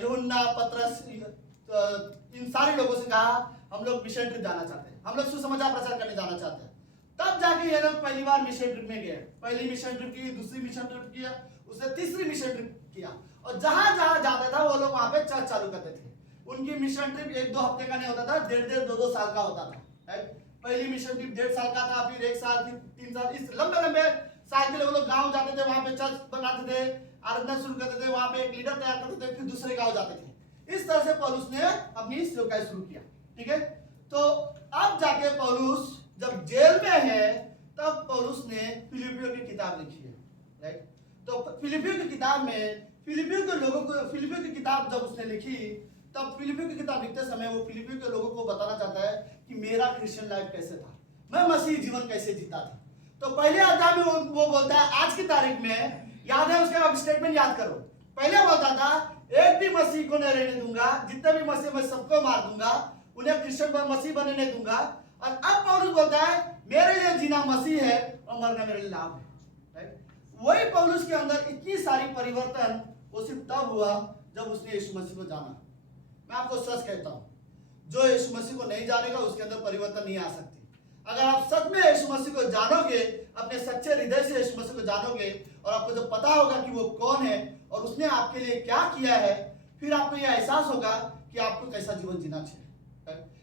यूहन्ना, पतरस, इन सारे लोगों से कहा हम लोग मिशन ट्रिप जाना चाहते हैं, हम लोग सुसमाचार प्रचार करने जाना चाहते हैं। तब जाके ये लोग पहली बार मिशन ट्रिप में गए। पहली मिशन ट्रिप की, दूसरी मिशन ट्रिप किया, उसने तीसरी मिशन ट्रिप किया और जहां जहां जाता था वो लोग वहां पे चर्च चालू करते थे। उनकी मिशन ट्रिप 1-2 हफ्ते का नहीं होता था, 1.5, 2-2 साल का होता था। पहली मिशन ट्रिप 1.5 साल का था, फिर 1 साल, फिर 3 साल, इस लंबे लंबे साल के लिए वो लोग गाँव जाते थे, वहां पे चर्च बनाते थे, आराधना शुरू करते थे, वहां पे एक लीडर तैयार करते थे, फिर दूसरे गाँव जाते थे। इस तरह से पौलुस ने अपनी सेवकाई शुरू किया। ठीक है, तो अब जाके पौलुस जब जेल में है तब पौलुस ने फिलिपियों की किताब लिखी है, राइट? तो फिलिपियों की किताब में फिलिपियों की किताब जब उसने लिखी, तब फिलिपियों की किताब लिखते समय वो फिलिपियों के लोगों को बताना चाहता है कि मेरा क्रिश्चियन लाइफ कैसे था, मैं मसीही जीवन कैसे जीता था। तो पहले अध्याय में वो बोलता है, आज की तारीख में याद है उसका स्टेटमेंट याद करो। पहले बोलता था एक भी मसीह को नहीं रहने दूंगा, जितने भी मसीह मैं सबको मार दूंगा, उन्हें क्रिश्चियन मसीह बनने नहीं दूंगा। और अब पौलुस बोलता है मेरे लिए जीना मसीह है और मरना मेरे लिए लाभ है, राइट? वही पौलुस के अंदर इतनी सारी परिवर्तन वो सिर्फ तब हुआ जब उसने यीशु मसीह को जाना। मैं आपको सच कहता हूं, जो यीशु मसीह को नहीं जानेगा उसके अंदर परिवर्तन नहीं आ सकती। अगर आप सच में यीशु मसीह को जानोगे, अपने सच्चे हृदय से यीशु मसीह को जानोगे और आपको जब पता होगा कि वो कौन है और उसने आपके लिए क्या किया है, फिर आपको यह एहसास होगा कि आपको कैसा जीवन जीना चाहिए।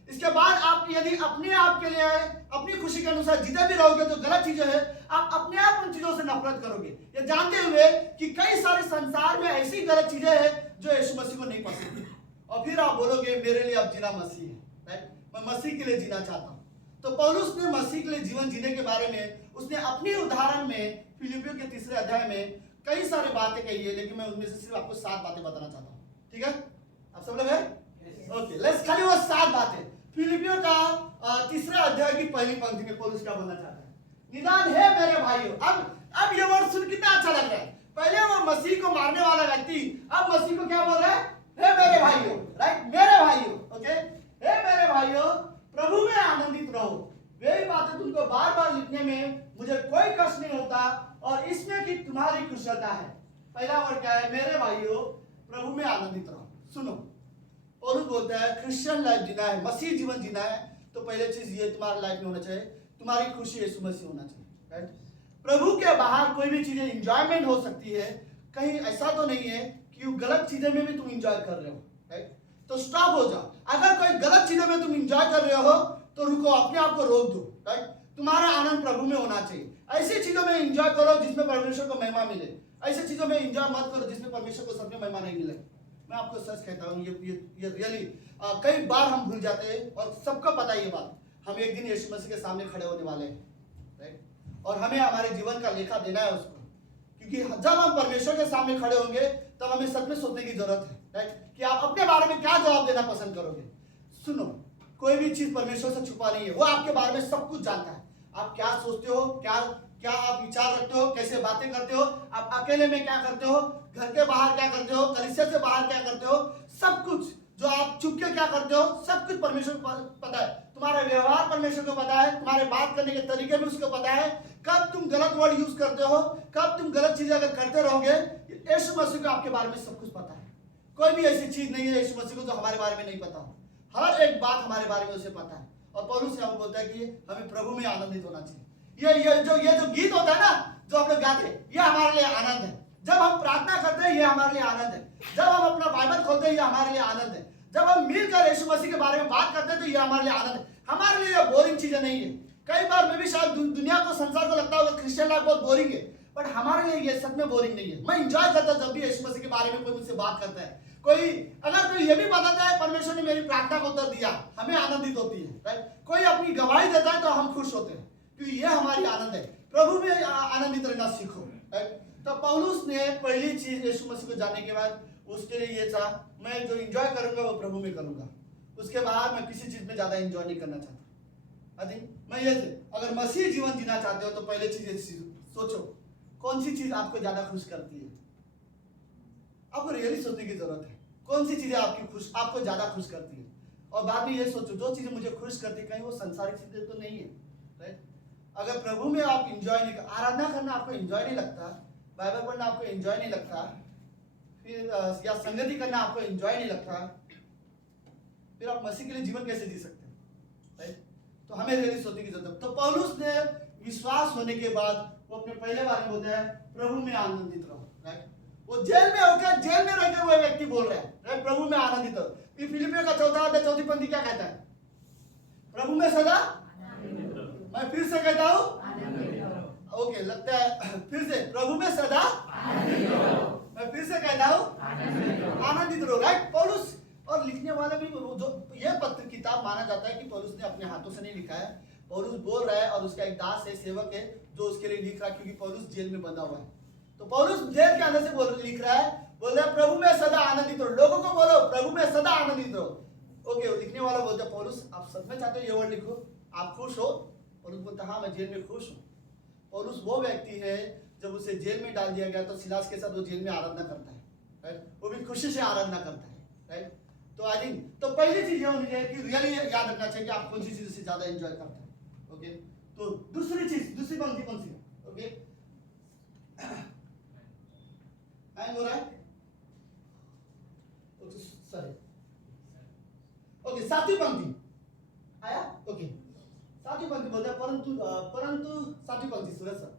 इसके बाद आप यदि अपने आप के लिए अपनी खुशी के अनुसार जीते भी रहोगे तो गलत चीजें है, आप अपने आप उन चीजों से नफरत करोगे, ये जानते हुए कि कई सारे संसार में ऐसी गलत चीजें हैं जो यीशु मसीह को नहीं पसंद है। और फिर आप बोलोगे मेरे लिए अब जीना मसीह है, राइट? मैं मसीह के लिए जीना चाहता हूं। तो पौलुस ने मसीह के लिए जीवन जीने के बारे में उसने अपनी उदाहरण में फिलिपियों के 3 अध्याय में कई सारे बातें कही है, लेकिन मैं उनमें से सिर्फ आपको 7 बातें बताना चाहता हूँ। ठीक है, आप सब लोग हैं? ओके, लेट्स खाली वो 7 बातें। फिलिपियों का 3 अध्याय की पहली पंक्ति में पौलुस क्या बोलना चाहता है? निदान है मेरे भाइयों। अब ये वर्ड सुन कितना अच्छा लग रहा है। पहले वो मसीह को मारने वाला व्यक्ति अब मसीह को क्या बोल रहा है? हे मेरे भाइयों, राइट? मेरे भाइयों, ओके? हे मेरे भाइयों, प्रभु में आनंदित रहो। वही बातें तुमको बार बार लिखने में मुझे कोई कष्ट नहीं होता और इसमें कि तुम्हारी कुशलता है। पहला वर्ड क्या है? मेरे भाइयों, प्रभु में आनंदित रहो। सुनो, पौलुस बोलता है क्रिश्चियन लाइफ जीना है, मसीह जीवन जीना है, तो पहले चीज ये तुम्हारी लाइफ में होना चाहिए, तुम्हारी खुशी यीशु मसीह होना चाहिए, राइट? प्रभु के बाहर कोई भी चीजें एंजॉयमेंट हो सकती है, कहीं ऐसा तो नहीं है कि गलत चीजें में भी तुम एंजॉय कर रहे हो, राइट? तो स्टॉप हो जाओ। अगर कोई गलत चीजों में तुम एंजॉय कर रहे हो तो रुको, अपने आप को रोक दो, राइट? तुम्हारा आनंद प्रभु में होना चाहिए। ऐसी चीजों में एंजॉय करो जिसमें परमेश्वर को महिमा मिले, ऐसी चीजों में एंजॉय मत करो जिसमें परमेश्वर को सच में महिमा नहीं मिले। मैं आपको सच कहता हूँ, ये रियली कई बार हम भूल जाते हैं और सबको पता है ये बात। हम एक दिन यीशु मसीह के सामने खड़े होने वाले हैं, राइट? और हमें हमारे जीवन का लेखा देना है उसको, क्योंकि जब हम परमेश्वर के सामने खड़े होंगे तब हमें सच में सोचने की जरूरत है, राइट? कि आप अपने बारे में क्या जवाब देना पसंद करोगे। सुनो, कोई भी चीज परमेश्वर से छुपा नहीं है, वो आपके बारे में सब कुछ जानता है। आप क्या सोचते हो, क्या क्या आप विचार रखते हो, कैसे बातें करते हो, आप अकेले में क्या करते हो, घर के बाहर क्या करते हो, कलीसिया से बाहर क्या करते हो, सब कुछ जो आप चुप के क्या करते हो, सब कुछ परमेश्वर को पता है। तुम्हारा व्यवहार परमेश्वर को पता है, तुम्हारे बात करने के तरीके भी उसको पता है। कब तुम गलत वर्ड यूज करते हो, कब तुम गलत चीजें अगर करते रहोगे, यीशु मसीह को आपके बारे में सब कुछ पता है। कोई भी ऐसी चीज नहीं है यीशु मसीह को जो हमारे बारे में नहीं पता हो। हर एक बात हमारे बारे में उसे पता है। और पौलुस यहाँ बोलता है कि हमें प्रभु में आनंदित होना चाहिए। ये जो गीत होता है ना, जो हम लोग गाते हैं, ये हमारे लिए आनंद है। जब हम प्रार्थना करते हैं, ये हमारे लिए आनंद है। जब हम अपना बाइबल खोलते हैं, ये हमारे लिए आनंद है। जब हम मिलकर यीशु मसीह के बारे में बात करते हैं, तो ये हमारे लिए आनंद है। हमारे लिए बोरिंग चीजें नहीं है। कई बार मैं भी शायद दुनिया को, संसार को लगता होगा क्रिश्चियन लाइफ बहुत बोरिंग है, बट हमारे लिए ये सच में बोरिंग नहीं है। मैं इंजॉय करता हूं जब भी यीशु मसीह के बारे में कोई मुझसे बात करता है। कोई ये भी बताता है परमेश्वर ने मेरी प्रार्थना को उत्तर दिया, हमें आनंदित होती है, राइट। कोई अपनी गवाही देता है तो हम खुश होते हैं, क्योंकि ये हमारी आनंद है। प्रभु में आनंदित रहना सीखो, राइट। तो पौलुस ने पहली चीज यीशु मसीह को जानने के बाद उसके लिए ये था, मैं जो एंजॉय करूंगा वो प्रभु में करूंगा। उसके बाद मैं किसी चीज में ज्यादा एंजॉय नहीं करना चाहता। आई थिंक मैं ये, अगर मसीह जीवन जीना चाहते हो तो पहले चीज सोचो कौन सी चीज आपको ज्यादा खुश करती है। आपको रियली सोचने की जरूरत है, कौन सी चीजें आपको ज्यादा खुश करती है। और बाद में ये सोचो, जो चीजें मुझे खुश करती है, कहीं वो संसारिक चीजें तो नहीं है, राइट। अगर प्रभु में आप एंजॉय नहीं, आराधना करना आपको एंजॉय नहीं लगता, बाइबल पढ़ना आपको एंजॉय नहीं लगता, फिर या संगति करना आपको एंजॉय नहीं लगता, फिर आप मसीह के लिए जीवन कैसे जी सकते हैं, राइट। तो हमें रियली सोचने की जरूरत है। तो पौलुस ने विश्वास होने के बाद वो अपने पहले बार में बोलता है प्रभु में आनंदित रहो, राइट। वो जेल में होकर, जेल में रहकर वो व्यक्ति बोल रहा है, राइट, प्रभु में आनंदित रहो। फिर फिलिपियों का 4 अध्याय 4 पंक्ति क्या कहता है? प्रभु में सदा, मैं फिर से कहता हूं, ओके, लगता है फिर से, प्रभु में सदा, मैं फिर से कहता हूं आनंदित रहो, राइट। पौलुस और लिखने वाले भी, जो ये पत्र किताब माना जाता है कि पौलुस ने अपने हाथों से नहीं लिखा है। पौलुस बोल रहा है और उसका एक दास है, सेवक है, जो उसके लिए लिख रहा है, क्योंकि पौलुस जेल में बंधा हुआ है। तो पौलुस जेल के अंदर से लिख रहा है, बोल रहा है प्रभु में सदा आनंदित रहो। लोगों को बोलो प्रभु में सदा आनंदित रहो। ओके, लिखने वाला बोलता है पौलुस आप सच में चाहते हो ये वर्ड लिखो, आप खुश हो? पौलुस बोलता हाँ मैं जेल में खुश हूँ। पौलुस वो व्यक्ति है, जब उसे जेल में डाल दिया गया तो सिलास के साथ वो जेल में आराधना करता है, राइट। वो भी खुशी से आराधना करता है, राइट। तो आई थिंक तो पहली चीज ये होनी चाहिए कि रियली याद रखना चाहिए कि आप कौन सी चीज से ज्यादा एंजॉय करते हैं, ओके। तो दूसरी चीज, दूसरी पंक्ति कौन सी है? ओके, हैंग हो रहा है, सॉरी, ओके। सातवीं पंक्ति आया, ओके। सातवीं पंक्ति बोलते हैं परंतु सातवीं पंक्ति सूरज सर,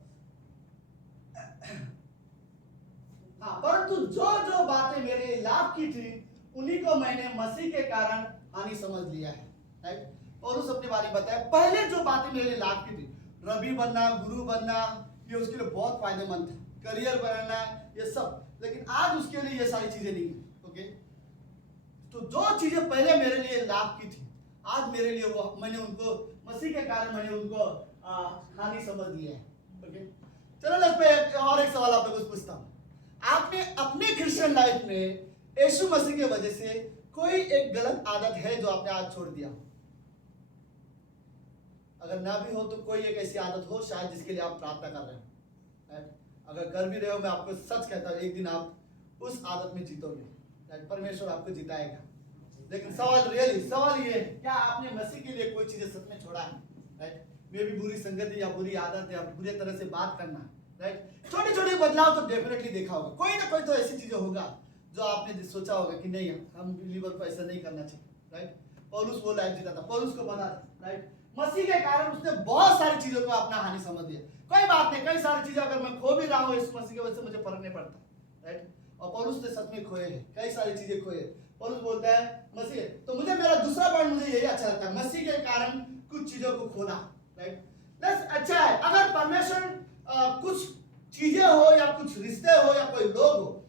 हाँ, परंतु जो बातें मेरे लाभ की थी उन्हीं को मैंने मसीह के कारण हानि समझ लिया है, राइट। पौलुस अपने बारे में बताया, पहले जो बातें मेरे लाभ की थी, रबी बनना, गुरु बनना, ये उसके लिए बहुत फायदेमंद था, करियर बनाना, ये सब, लेकिन आज उसके लिए ये सारी चीजें नहीं है, ओके। तो जो चीजें पहले मेरे लिए लाभ की थी, आज मेरे लिए वो, मैंने उनको मसीह के कारण मैंने उनको हानि समझ लिया है, ओके। चलो इस पे और एक सवाल आप लोगों से पूछता हूँ, आपने अपने क्रिश्चियन लाइफ में यीशु मसीह की वजह से कोई एक गलत आदत है जो आपने आज छोड़ दिया? अगर ना भी हो तो कोई एक ऐसी आदत हो शायद जिसके लिए आप प्रार्थना कर रहे हैं, अगर कर भी रहे हो, मैं आपको सच कहता हूं एक दिन आप उस आदत में जीतोगे, परमेश्वर आपको जिताएगा। लेकिन सवाल ये, क्या आपने मसीह के लिए कोई चीजें सच में छोड़ा है, राइट। मे भी बुरी संगति या बुरी आदत या बुरी तरह से बात करना, राइट। छोटे छोटे बदलाव तो डेफिनेटली देखा होगा, कोई ना कोई तो ऐसी चीजें होगा जो आपने सोचा होगा कि नहीं हम बिलीवर को ऐसा नहीं करना चाहिए, राइट। पौलुस वो लाइफ जीता था, पौलुस को पता था, राइट। मसीह के कारण उसने बहुत सारी चीजों को अपना हानि समझ लिया। कोई बात नहीं, कई सारी चीजें अगर मैं खो भी रहा हूँ इस मसीह की वजह से मुझे फर्क नहीं पड़ता, राइट। और पौलुस ने सच में खोए हैं, कई सारी चीजें खोए। पौलुस बोलता है मसीह, तो मुझे मेरा दूसरा पॉइंट मुझे यही अच्छा लगता है, मसीह के कारण कुछ चीजों को खोना, राइट। अच्छा है अगर परमेश्वर कुछ चीजें हो या कुछ रिश्ते हो या कोई लोग हो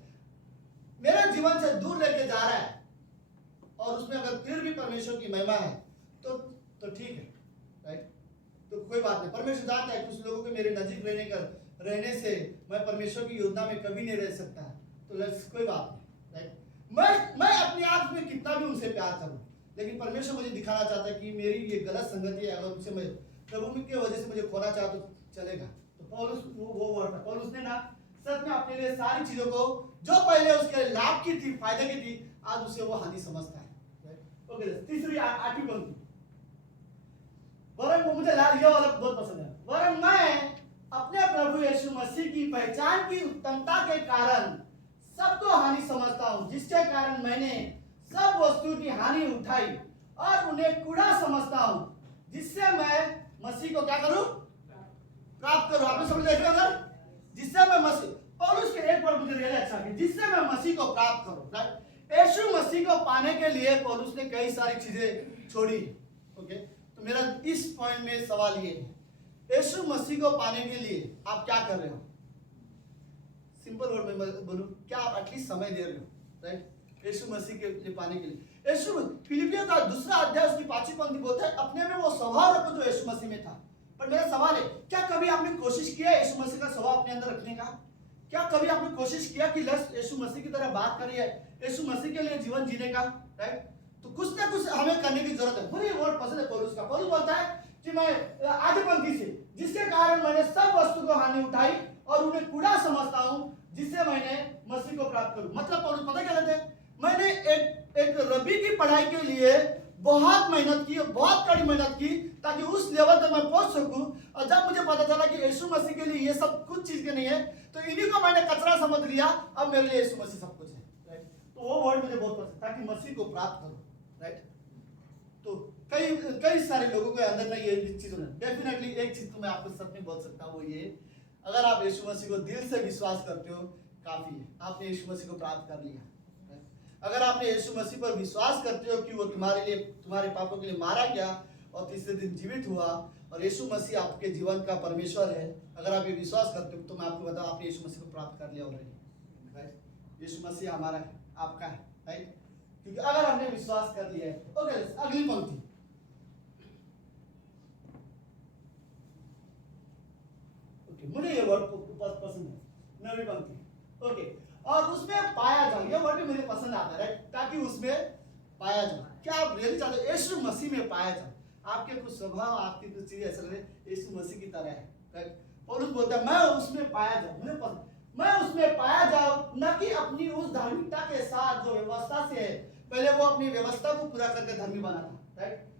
मेरे जीवन से दूर लेके जा रहा है, और उसमें अगर फिर भी परमेश्वर की महिमा है तो ठीक है, राइट। तो कोई बात नहीं, परमेश्वर जानता है कुछ लोगों के मेरे नजीक रहने से मैं परमेश्वर की योजना में कभी नहीं रह सकता, तो कोई बात नहीं, राइट। मैं अपने आप में कितना भी उनसे प्यार करूं, लेकिन परमेश्वर मुझे दिखाना चाहता है कि मेरी ये गलत संगति है, अगर उनसे मैं प्रभु की वजह से मुझे खोना चाहा तो चलेगा। तो पौलुस वो वर्ड था, पौलुस ने ना सच में अपने लिए सारी चीजों को जो पहले उसके लाभ की थी, फायदे की थी, आज उसे वो हानि समझता है। ओके, तीसरी आठवीं पंक्ति, वरन मुझे ये वाला बहुत पसंद है, वरन मैं अपने प्रभु यीशु मसीह की पहचान की उत्तमता के कारण सबको हानि समझता हूं, जिसके कारण मैंने सब वस्तु की हानि उठाई और उन्हें कूड़ा समझता हूं, जिससे मैं मसीह को क्या करूं? प्राप्त करूं। आपने समझ लिया ना? जिससे मैं मसीह, पौलुस के एक बार मुझे रियली अच्छा लगा, जिससे मैं मसीह को प्राप्त करूं। राइट, यीशु मसीह को पाने के लिए पौलुस ने कई सारी चीजें छोड़ी। ओके, तो मेरा इस पॉइंट में सवाल ये है, यीशु मसीह को पाने के लिए आप क्या कर रहे हो? सिंपल वर्ड में बोलूं, क्या आप एटलीस्ट समय दे रहे हो? राइट, यीशु मसीह के लिए पाने के लिए। यीशु फिलिपियों का 2 अध्याय उसकी 5वीं पंक्ति बोलता है, अपने में वो स्वभाव रखो जो यीशु मसीह में था। पर मेरा सवाल है, क्या कभी आपने कोशिश किया यीशु मसीह का स्वभाव अपने अंदर रखने का? क्या कभी आपने कोशिश किया कि यीशु मसीह की तरह बात करिए, यीशु मसीह के लिए जीवन जीने का? राइट, तो कुछ ना कुछ हमें करने की जरूरत है। मुझे वर्ड पसंद है पौलुस का। पौलुस बोलता है कि मैं आधी पंक्ति से, जिसके कारण मैंने सब वस्तु को हानि उठाई और उन्हें कूड़ा समझता हूं, जिससे मैंने मसीह को प्राप्त करूं। मतलब पौलुस पता क्या कहते हैं, मैंने एक रबी की पढ़ाई के लिए बहुत मेहनत की, बहुत कड़ी मेहनत की, ताकि उस लेवल तक मैं पहुंच सकूं। और जब मुझे पता चला कि यीशु मसीह के लिए ये सब कुछ चीज के नहीं है, तो इन्हीं को मैंने कचरा समझ लिया। अब मेरे लिए यीशु मसीह सब कुछ है। राइट, तो वो वर्ड मुझे बहुत पसंद, ताकि मसीह को प्राप्त करूं। राइट, तो कई सारे लोगों के अंदर ना ये चीज होना। डेफिनेटली एक चीज तो मैं आपको सच में बोल सकता हूं, वो ये, अगर आप यीशु मसीह को दिल से विश्वास करते हो, काफी है, आपने यीशु मसीह को प्राप्त कर लिया। अगर आपने यीशु मसीह पर विश्वास करते हो कि वो तुम्हारे लिए, तुम्हारे पापों के लिए मारा गया और तीसरे दिन जीवित हुआ, और यीशु मसीह आपके जीवन का परमेश्वर है, अगर आप ये विश्वास करते हो, तो मैं आपको बताऊं, आपने यीशु मसीह को प्राप्त कर लिया ऑलरेडी। राइट, यीशु मसीह हमारा है, आपका है। राइट, क्योंकि अगर हमने विश्वास कर लिया है। ओके, अगली पंक्ति, मुझे ये वर्ड पसंद है, 9वीं पंक्ति। ओके, और उसमें पाया जाओ, ये वर्ड भी मुझे पसंद आता है। राइट, ताकि उसमें पाया जाओ। क्या आप रियली चाहते हो यीशु मसीह में पाया जाओ? आपके कुछ स्वभाव, आपकी कुछ चीजें ऐसा लगे यीशु मसीह की तरह है। राइट, पौलुस बोलता है मैं उसमें पाया जाऊं, मुझे पसंद, मैं उसमें पाया जाऊं, न कि अपनी उस धार्मिकता के साथ जो व्यवस्था से है। पहले वो अपनी व्यवस्था को पूरा करके धर्मी बना था। राइट,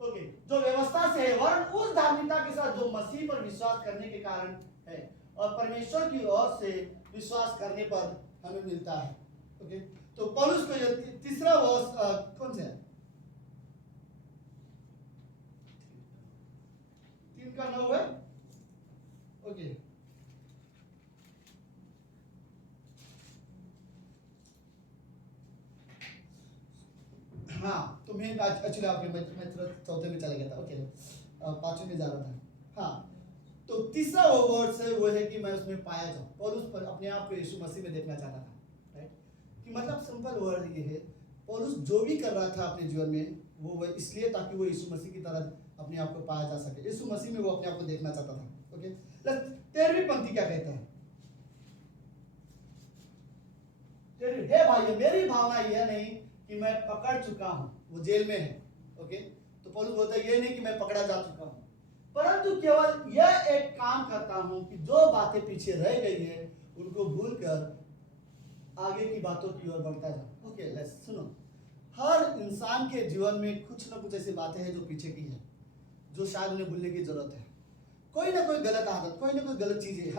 ओके, जो व्यवस्था से है, वरन उस धार्मिकता के साथ जो मसीह पर विश्वास करने के कारण है और परमेश्वर की ओर से विश्वास करने पर हमें मिलता है। ओके, तो पौलुस को ये तीसरा वर्स कौन सा है? 3 का 9 है। ओके, हाँ, तो मैं एक्चुअली आपके मैं थोड़ा चौथे में चला गया था। ओके, 5वें में जा रहा था। हाँ, तो तीसरा वो वर्ड है, वो है कि मैं उसमें पाया जाऊं। पौलुस पर अपने आप को यीशु मसीह में देखना चाहता था। राइट, कि मतलब सिंपल वर्ड ये है, पौलुस जो भी कर रहा था अपने जीवन में, वो इसलिए ताकि वो यीशु मसीह की तरह अपने आप को पाया जा सके। यीशु मसीह में वो अपने आप को देखना चाहता था। ओके, 13वीं पंक्ति क्या कहता है? हे भाई, मेरी भावना यह नहीं कि मैं पकड़ चुका हूं, वो जेल में है। ओके, तो पौलुस बोलता है ये नहीं कि मैं पकड़ा जा चुका हूं, परंतु केवल यह एक काम करता हूं कि जो बातें पीछे रह गई है उनको भूलकर आगे की बातों की ओर बढ़ता जाऊं। ओके, लेट्स सुनो, हर इंसान के जीवन में कुछ ना कुछ ऐसी बातें हैं जो पीछे की है, जो शायद उन्हें भूलने की जरूरत है। कोई ना कोई गलत आदत, कोई ना कोई गलत चीज है,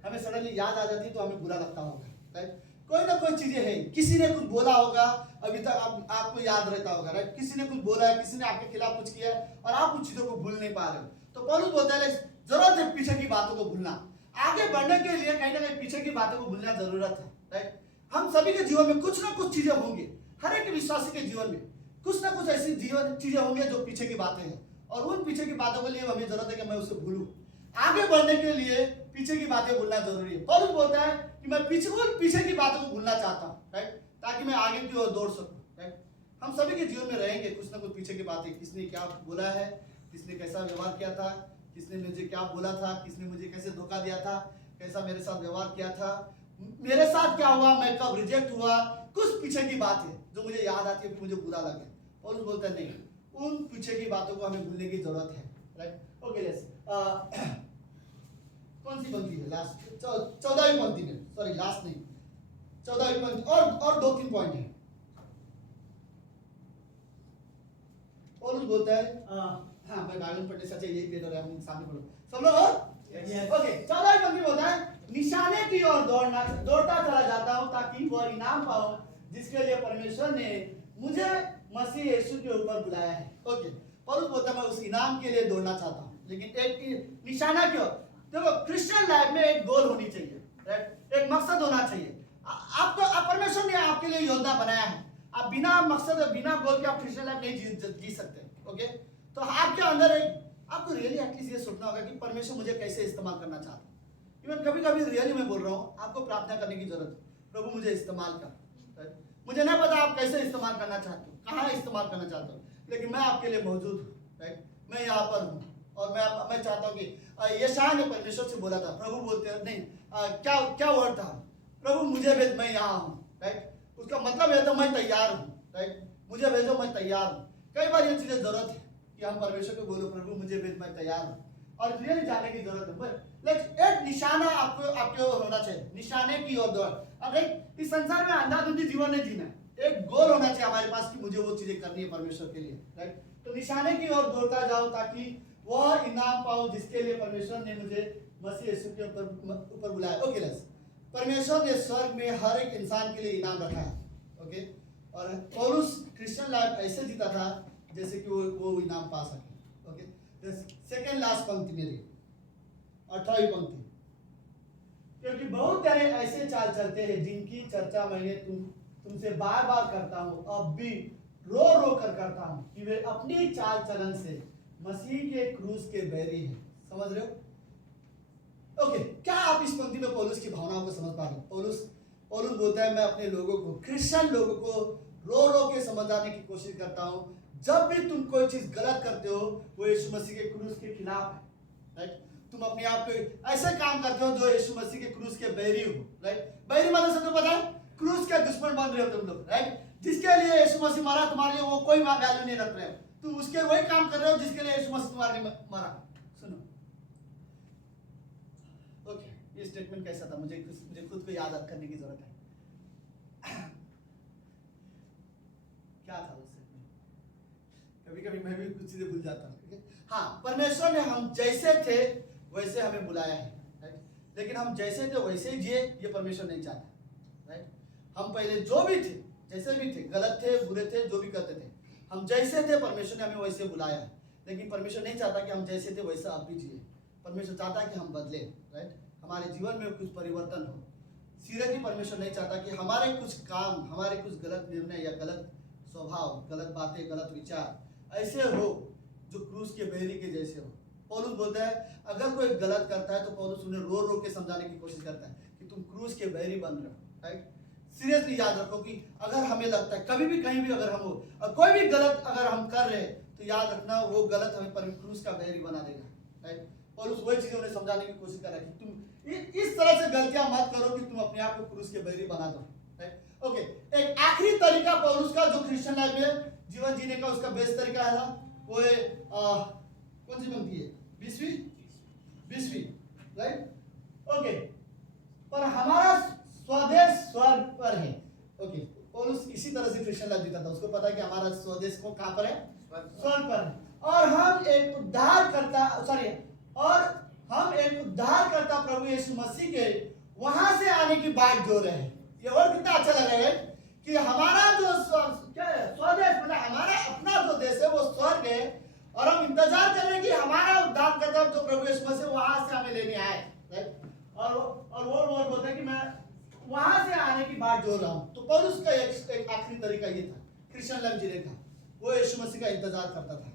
हमें सडनली याद आ जाती है तो हमें बुरा लगता होगा। राइट, कोई ना कोई चीजें हैं, किसी ने कुछ बोला होगा, अभी तक आपको याद रहता होगा। राइट, किसी ने कुछ बोला है, किसी ने आपके खिलाफ कुछ किया है और आप उन चीजों को भूल नहीं पा रहे हो। तो पौलुस बोलता है जरूरत है पीछे की बातों को भूलना। आगे बढ़ने के लिए कहीं ना कहीं पीछे की बातों को भूलना जरूरत है। राइट, हम सभी के जीवन में कुछ ना कुछ चीजें होंगी, हर एक विश्वासी के जीवन में कुछ ना कुछ ऐसी चीजें होंगी जो पीछे की बातें हैं, और उन पीछे की बातों के लिए हमें जरूरत है कि मैं उसे भूलूं। आगे बढ़ने के लिए पीछे की बातें भूलना जरूरी है। पौलुस बोलता है कि मैं पीछे की बातों को भूलना चाहता हूँ। राइट, ताकि मैं आगे की ओर दौड़ सकूं। राइट, हम सभी के जीवन में रहेंगे कुछ ना कुछ पीछे की बातें, किसने क्या बोला है, किसने कैसा व्यवहार किया था, किसने मुझे क्या बोला था, किसने मुझे कैसे धोखा दिया था, कैसा मेरे साथ व्यवहार किया था, मेरे साथ क्या हुआ, मैं कब रिजेक्ट हुआ। कुछ पीछे की बात है जो मुझे याद आती है, मुझे बुरा लगे। पौलुस बोलता है नहीं, उन पीछे की बातों को हमें भूलने की जरूरत है। राइट ओके यस कौन सी पंक्ति है लास्ट 14वीं पंक्ति में सॉरी लास्ट नहीं 14वीं पंक्ति और 2-3 पॉइंट है पौलुस बोलता है हाँ मैं बाइबल पढ़ने से यही पेज और हम सामने पढ़ो सब लोग हो ओके 14वीं पंक्ति में होता है निशाने की ओर दौड़ता चला जाता हूं ताकि वह इनाम पाऊं जिसके लिए परमेश्वर ने मुझे मसीह यीशु के ऊपर बुलाया है ओके पौलुस बोलता है मैं उस इनाम के लिए दौड़ना चाहता हूं लेकिन एक निशाना क्यों देखो क्रिश्चियन लाइफ में एक गोल होनी चाहिए राइट एक मकसद होना चाहिए आपको परमेश्वर ने आपके लिए योजना बनाया है आप बिना मकसद बिना गोल के आप क्रिश्चियन लाइफ नहीं जी सकते ओके तो आपके अंदर एक आपको रियली एटलीस्ट ये सोचना होगा कि परमेश्वर मुझे कैसे इस्तेमाल करना चाहता है इवन कभी कभी रियली मैं बोल रहा हूँ आपको प्रार्थना करने की जरूरत है प्रभु मुझे इस्तेमाल कर मुझे नहीं पता आप कैसे इस्तेमाल करना चाहते हो कहाँ इस्तेमाल करना चाहते हो लेकिन मैं आपके लिए मौजूद हूँ राइट मैं यहाँ पर हूँ और मैं चाहता हूँ कि यशायाह ने परमेश्वर से बोला था प्रभु बोलते हैं नहीं क्या वर्ड था प्रभु मुझे भेज मैं यहाँ हूँ राइट उसका मतलब है तो मैं तैयार हूँ राइट मुझे भेजो मैं तैयार हूँ कई बार ये चीजें जरूरत है कि हम परमेश्वर को बोलो प्रभु मुझे भेज मैं तैयार हूँ और रियली जाने की जरूरत है लेकिन एक निशाना आपके होना चाहिए निशाने की ओर दौड़ अब इस संसार में अंधाधुंधी जीवन नहीं जीना एक गोल होना चाहिए हमारे पास कि मुझे वो चीजें करनी है परमेश्वर के लिए राइट तो निशाने की ओर दौड़ता जाओ ताकि वह इनाम पाऊं जिसके लिए परमेश्वर ने मुझे मसीह यीशु के ऊपर बुलाया ओके लेट्स परमेश्वर ने स्वर्ग में हर एक इंसान के लिए इनाम रखा है ओके और पौलुस क्रिश्चियन लाइफ ऐसे जीता था जैसे कि वो इनाम पा सके ओके सेकंड लास्ट पंक्ति मेरी 18वीं पंक्ति क्योंकि बहुत सारे ऐसे चाल चलते हैं जिनकी चर्चा मैंने तुमसे बार बार करता हूँ अब भी रो रो कर करता हूँ कि वे अपनी चाल चलन से मसीह के क्रूस के बैरी हैं समझ रहे हो ओके क्या आप इस पंक्ति में पौलुस की भावनाओं को समझ पा रहे हो पौलुस बोलता है मैं अपने लोगों को क्रिश्चियन लोगों को रो रो के समझाने की कोशिश करता हूँ जब भी तुम कोई चीज गलत करते हो वो यीशु मसीह के क्रूस के खिलाफ है राइट तुम अपने आप को ऐसे काम करते हो जो यीशु मसीह के क्रूस के बैरी हो राइट बैरी मतलब सबको पता है क्रूस के दुश्मन बन रहे हो तुम लोग राइट जिसके लिए यीशु मसीह मरा तुम्हारे लिए वो कोई वैल्यू नहीं रख रहे हो तुम उसके वही काम कर रहे हो जिसके लिए यीशु मसीह तुम्हारे लिए मरा सुनो ओके ये स्टेटमेंट कैसा था मुझे खुद को याद करने की जरूरत है क्या था उस स्टेटमेंट कभी कभी मैं भी कुछ चीजें भूल जाता हूँ हाँ परमेश्वर ने हम जैसे थे वैसे हमें बुलाया है राइट लेकिन हम जैसे थे वैसे ही जिए ये परमेश्वर नहीं चाहता राइट हम पहले जो भी थे जैसे भी थे गलत थे बुरे थे जो भी करते थे हम जैसे थे परमेश्वर ने हमें वैसे बुलाया है लेकिन परमेश्वर नहीं चाहता कि हम जैसे थे वैसा आप भी जिए परमेश्वर चाहता है कि हम बदले राइट हमारे जीवन में कुछ परिवर्तन हो सीरियसली परमेश्वर नहीं चाहता कि हमारे कुछ काम हमारे कुछ गलत निर्णय या गलत स्वभाव गलत बातें गलत विचार ऐसे हो जो क्रूस के बैरी के जैसे हो पौलुस बोलता है अगर कोई गलत करता है तो पौलुस उन्हें रो रो के समझाने की कोशिश करता है कि तुम क्रूस के बैरी बन रहे हो राइट सीरियसली याद रखो कि अगर हमें लगता है कभी भी कहीं भी अगर हम हो और कोई भी गलत अगर हम कर रहे हैं तो याद रखना वो गलत हमें क्रूस का बैरी बना देगा राइट पौलुस वही चीजें उन्हें समझाने की कोशिश कर रहा है कि तुम इस तरह से गलतियां मत करो कि तुम अपने आप को क्रूस के बैरी बना दो राइट ओके एक आखिरी तरीका पौलुस का जो क्रिश्चियन लाइफ में जीवन जीने का उसका बेस्ट तरीका है वो है कौन सी पंक्ति है 20वीं राइट ओके पर हमारा स्वदेश स्वर्ग पर है ओके पौलुस इसी तरह से क्रिश्चियन लाइफ जीता था उसको पता है कि हमारा स्वदेश को कहां पर है स्वर्ग पर है और हम एक उद्धारकर्ता प्रभु यीशु मसीह के वहां से आने की बात जो रहे हैं ये और कितना अच्छा लग रहा है कि हमारा जो स्वदेश मतलब हमारा अपना जो देश है वो स्वर्ग है और हम इंतजार कर रहे हैं कि हमारा उद्धारकर्ता जो प्रभु यीशु मसीह वहां से हमें लेने आए राइट और वो बोलते हैं कि मैं वहां से आने की बात जोड़ रहा हूं तो पौलुस का एक आखिरी तरीका ये था क्रिश्चियन लाइफ जीने का वो यीशु मसीह का इंतजार करता था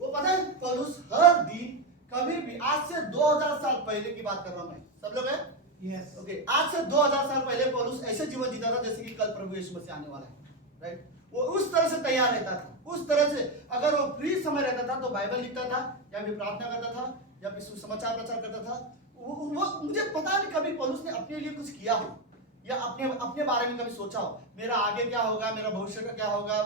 वो पता है पौलुस हर दिन कभी भी आज से 2000 साल पहले की बात कर रहा हूं मैं सब लोग हैं यस ओके आज से 2000 साल पहले पौलुस ऐसे जीवन जीता था जैसे कि कल प्रभु यीशु मसीह आने वाला है राइट वो उस तरह से तैयार रहता था उस तरह से अगर वो फ्री समय रहता था तो बाइबल लिखता था या फिर प्रार्थना करता था या फिर समाचार प्रचार करता था वो मुझे पता नहीं कभी पौलुस ने अपने लिए कुछ किया हो या अपने बारे में कभी सोचा हो मेरा आगे क्या होगा मेरा भविष्य का क्या होगा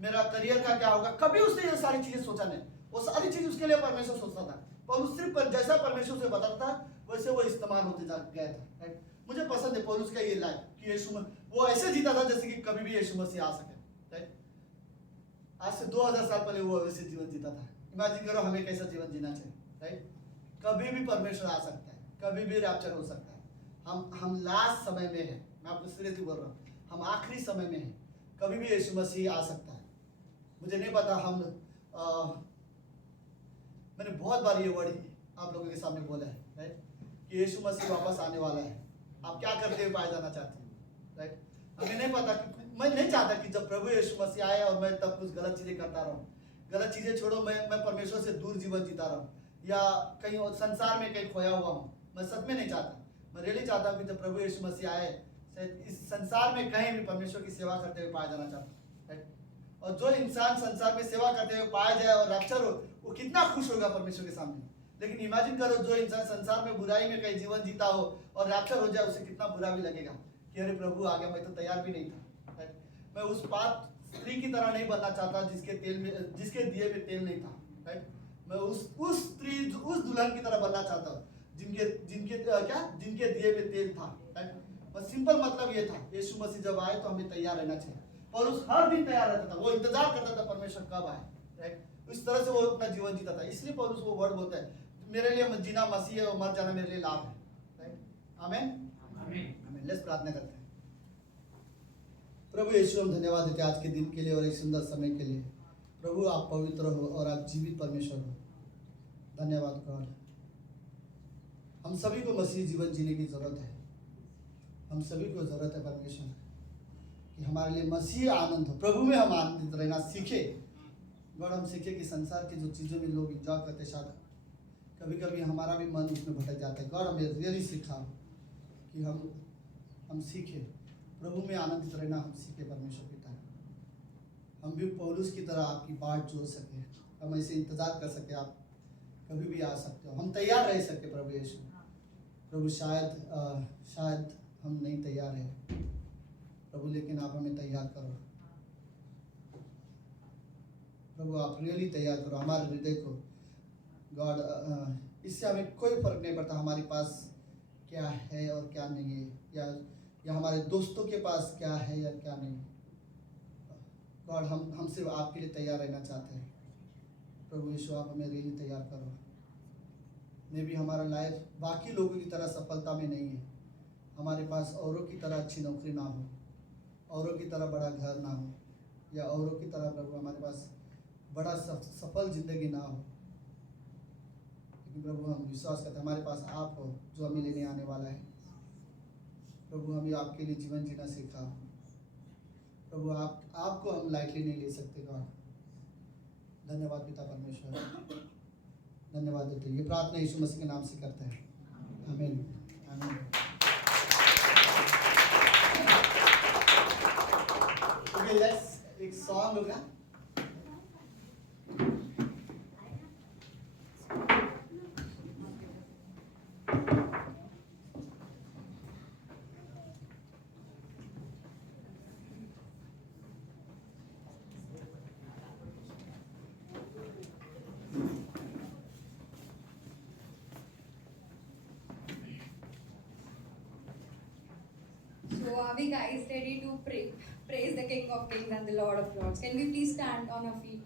मेरा करियर का क्या होगा कभी उसने ये सारी चीजें सोचा नहीं वो सारी चीज उसके लिए परमेश्वर सोचता था। पौलुस सिर्फ जैसा परमेश्वर से बताता था वैसे वो इस्तेमाल होते जा गया था, राइट। मुझे पसंद है पौलुस का ये लाइफ कि वो ऐसे जीता था जैसे कि कभी भी यीशु मसीह आ सके, राइट। आज से 2000 साल पहले वो वैसे जीवन जीता था। इमेजिन करो हमें कैसा जीवन जीना चाहिए, राइट। कभी भी परमेश्वर आ सकता है, कभी भी रैप्चर हो सकता है। हम लास्ट समय में हैं, मैं आपको सीरियसली बोल रहा हूँ, हम आखिरी समय में हैं, कभी भी यीशु मसीह आ सकता है। मुझे नहीं पता, मैंने बहुत बार ये वर्ड आप लोगों के सामने बोला है, राइट, कि यीशु मसीह वापस आने वाला है। आप क्या करते हुए पाए जाना चाहते हैं, राइट। हमें नहीं पता कि मैं नहीं चाहता कि जब प्रभु यीशु मसीह आए और मैं तब कुछ गलत चीजें करता रहूँ। गलत चीजें छोड़ो, मैं परमेश्वर से दूर जीवन जीता रहूँ या कहीं और संसार में कहीं खोया हुआ हूँ। मैं सच में नहीं चाहता। मैं रियली चाहता हूँ कि जब प्रभु यीशु मसीह आए, इस संसार में कहीं भी परमेश्वर की सेवा करते हुए पाया जाना चाहता हूँ, राइट। और जो इंसान संसार में सेवा करते हुए पाया जाए और रैप्चर हो, वो कितना खुश होगा परमेश्वर के सामने। लेकिन इमेजिन करो जो इंसान संसार में बुराई में कहीं जीवन जीता हो और रैप्चर हो जाए, उसे कितना बुरा भी लगेगा कि अरे प्रभु आ गया, मैं तो तैयार भी नहीं था, राइट। मैं उस पाप स्त्री की तरह नहीं बनना चाहता जिसके दिए में तेल नहीं था, राइट। मैं उस दुल्हन की तरह बनना चाहता हूँ जिनके दिए में तेल था, राइट। बस सिंपल मतलब ये था, यीशु मसीह जब आए तो हमें तैयार रहना चाहिए। और उस हर दिन तैयार रहता था, वो इंतजार करता था परमेश्वर कब आए, राइट। इस तरह से वो अपना जीवन जीता था। इसलिए पौलुस वो वर्ड बोलता है, मेरे लिए जीना मसीह है और मर जाना मेरे लिए लाभ है, राइट। आमीन, आमीन। लेट्स प्रार्थना करते हैं। प्रभु यीशु, हम धन्यवाद देते हैं आज के दिन के लिए और एक सुंदर समय के लिए। प्रभु आप पवित्र हो और आप जीवित परमेश्वर हो। धन्यवाद गॉड। हम सभी को मसीह जीवन जीने की जरूरत है। हम सभी को जरूरत है परमेश्वर कि हमारे लिए मसीह आनंद हो, प्रभु में हम आनंदित रहना सीखे। गॉड हम सीखे कि संसार की जो चीज़ों में लोग इंजॉय करते, शायद कभी कभी हमारा भी मन उसमें भटक जाता है। गॉड हमें रियली सिखाओ कि हम सीखे प्रभु में आनंदित रहना, हम सीखे परमेश्वर पिता। हम भी पौलुस की तरह आपकी बाट जोड़ सके, हम ऐसे इंतजार कर सके, आप कभी भी आ सकते हो, हम तैयार रह सके। प्रभु यीशु, प्रभु शायद हम नहीं तैयार हैं प्रभु, लेकिन आप हमें तैयार करो प्रभु। आप रियली तैयार करो हमारे हृदय को गॉड। इससे हमें कोई फर्क नहीं पड़ता हमारे पास क्या है और क्या नहीं है, या हमारे दोस्तों के पास क्या है या क्या नहीं। गॉड हम सिर्फ आपके लिए तैयार रहना चाहते हैं प्रभु यीशु। आप हमें रियली तैयार करो। मे भी हमारा लाइफ बाकी लोगों की तरह सफलता में नहीं है, हमारे पास औरों की तरह अच्छी नौकरी ना हो, औरों की तरह बड़ा घर ना हो, या औरों की तरह प्रभु हमारे पास बड़ा सफल जिंदगी ना हो। लेकिन प्रभु हम विश्वास करते हैं हमारे पास आप हो जो हमें लेने आने वाला है। प्रभु हमें आपके लिए जीवन जीना सीखा प्रभु। आपको हम लाइटली नहीं ले सकते गॉड। धन्यवाद पिता परमेश्वर, धन्यवाद देते हैं। ये प्रार्थना यीशु मसीह के नाम से करते हैं, आमीन, आमीन। ओके, लेट्स एक सॉन्ग होगा। So are we guys ready to praise the King of Kings and the Lord of Lords? Can we please stand on our feet?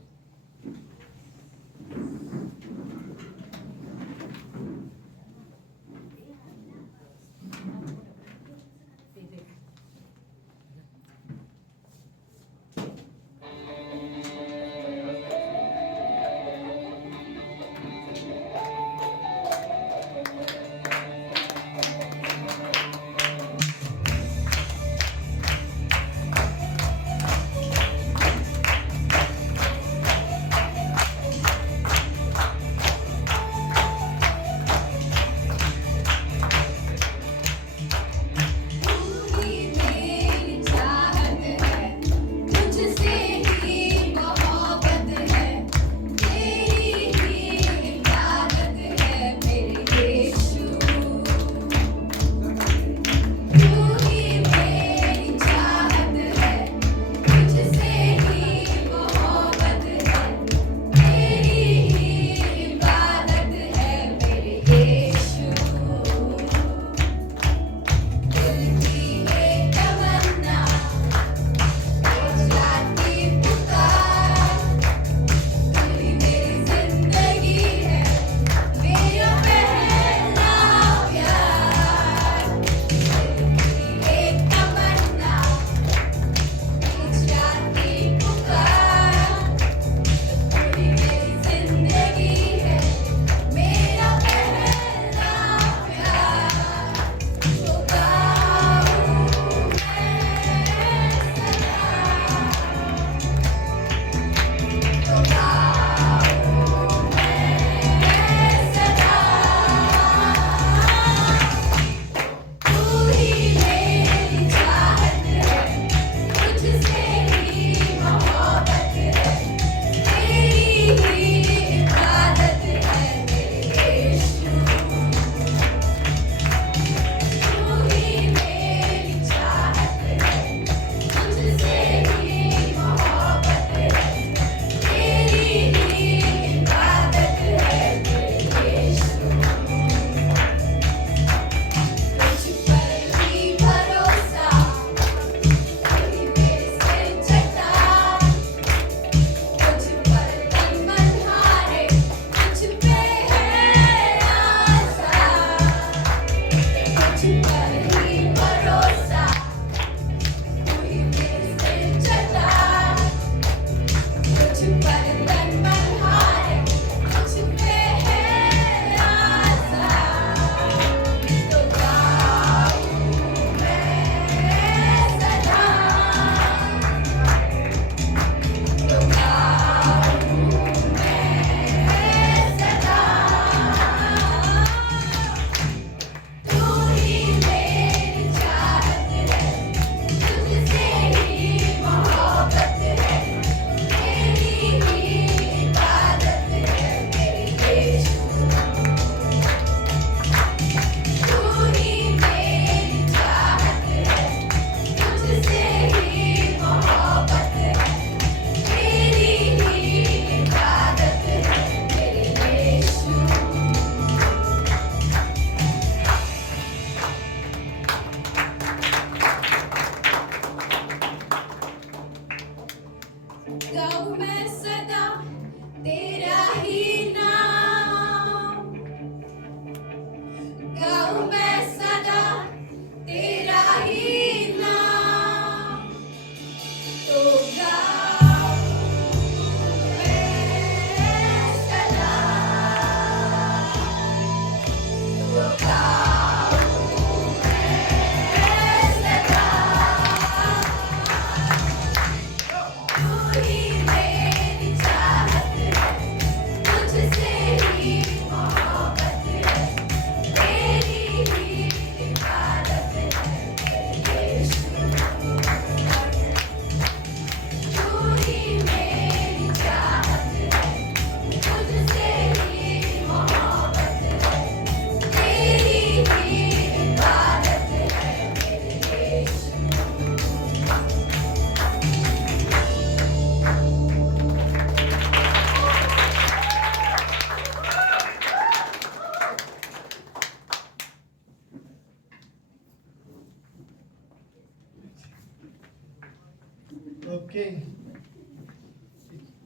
Okay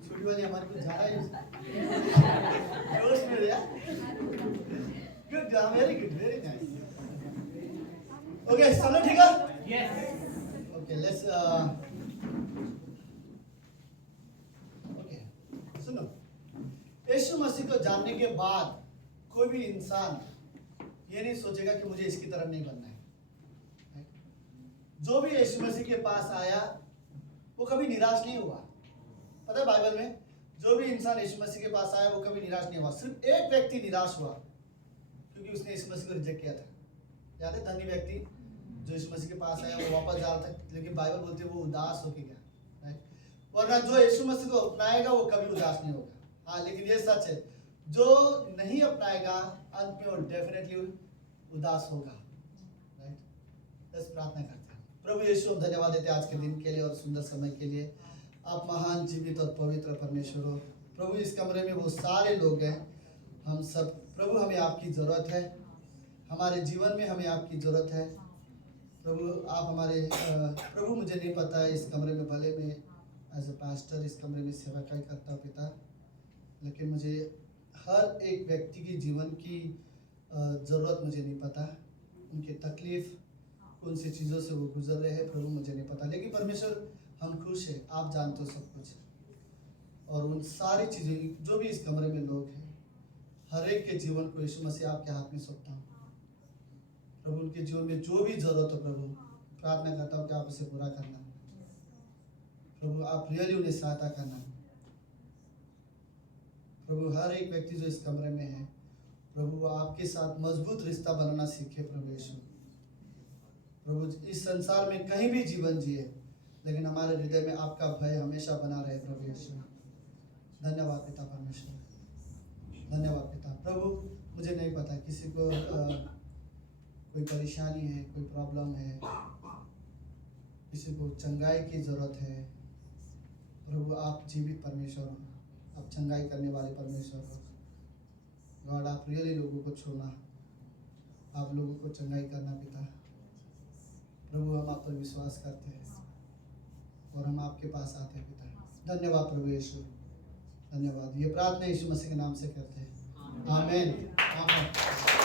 छोटी वाली हमारे को ज्यादा ही जोश में दिया good very good very nice okay सब लोग ठीक है ओके लेट्स ओके सुनो यीशु मसीह को जानने के बाद कोई भी इंसान ये नहीं सोचेगा कि मुझे इसकी तरह नहीं बनना है जो भी यीशु मसीह के पास आया वो कभी निराश नहीं हुआ पता है बाइबल में जो भी इंसान यीशु मसीह के पास आया वो कभी निराश नहीं हुआ सिर्फ एक व्यक्ति निराश हुआ क्योंकि उसने यीशु मसीह को रिजेक्ट किया था याद है धनी व्यक्ति जो यीशु मसीह के पास आया वो वापस जा रहा था लेकिन बाइबल बोलती है वो उदास होके गया राइट वरना जो यीशु मसीह को अपनाएगा वो कभी उदास नहीं होगा हाँ लेकिन ये सच है जो नहीं अपनाएगा अंत में वो डेफिनेटली उदास होगा राइट बस प्रार्थना करते हैं प्रभु यीशु हम धन्यवाद देते हैं आज के दिन के लिए और सुंदर समय के लिए आप महान जीवित और पवित्र परमेश्वर हो प्रभु इस कमरे में वो सारे लोग हैं हम सब प्रभु हमें आपकी ज़रूरत है हमारे जीवन में हमें आपकी ज़रूरत है प्रभु आप हमारे प्रभु मुझे नहीं पता है इस कमरे में भले मैं एज अ पास्टर इस कमरे में सेवा करता हूँ पिता लेकिन मुझे हर एक व्यक्ति की जीवन की ज़रूरत मुझे नहीं पता उनकी तकलीफ़ कौन सी चीज़ों से वो गुजर रहे हैं प्रभु मुझे नहीं पता लेकिन परमेश्वर हम खुश हैं आप जानते हो सब कुछ और उन सारी चीज़ें जो भी इस कमरे में लोग हैं हर एक के जीवन को यीशु मसीह आपके हाथ में सौंपता हूँ प्रभु उनके जीवन में जो भी जरूरत हो प्रभु प्रार्थना करता हूँ कि आप उसे पूरा करना प्रभु आप रियली उन्हें सहायता करना प्रभु हर एक व्यक्ति जो इस कमरे में है प्रभु वो आपके साथ मजबूत रिश्ता बनाना सीखे प्रभु यीशु प्रभु इस संसार में कहीं भी जीवन जिए लेकिन हमारे हृदय में आपका भय हमेशा बना रहे प्रभु यीशु धन्यवाद पिता परमेश्वर धन्यवाद पिता प्रभु मुझे नहीं पता किसी को कोई परेशानी है कोई प्रॉब्लम है किसी को चंगाई की ज़रूरत है प्रभु आप जीवित परमेश्वर हो आप चंगाई करने वाले परमेश्वर हो गॉड आप रियली लोगों को छूना आप लोगों को चंगाई करना पिता प्रभु हम आप पर विश्वास करते हैं और हम आपके पास आते हैं पिता धन्यवाद प्रभु यीशु धन्यवाद ये प्रार्थना यीशु मसीह के नाम से करते हैं आमीन आमीन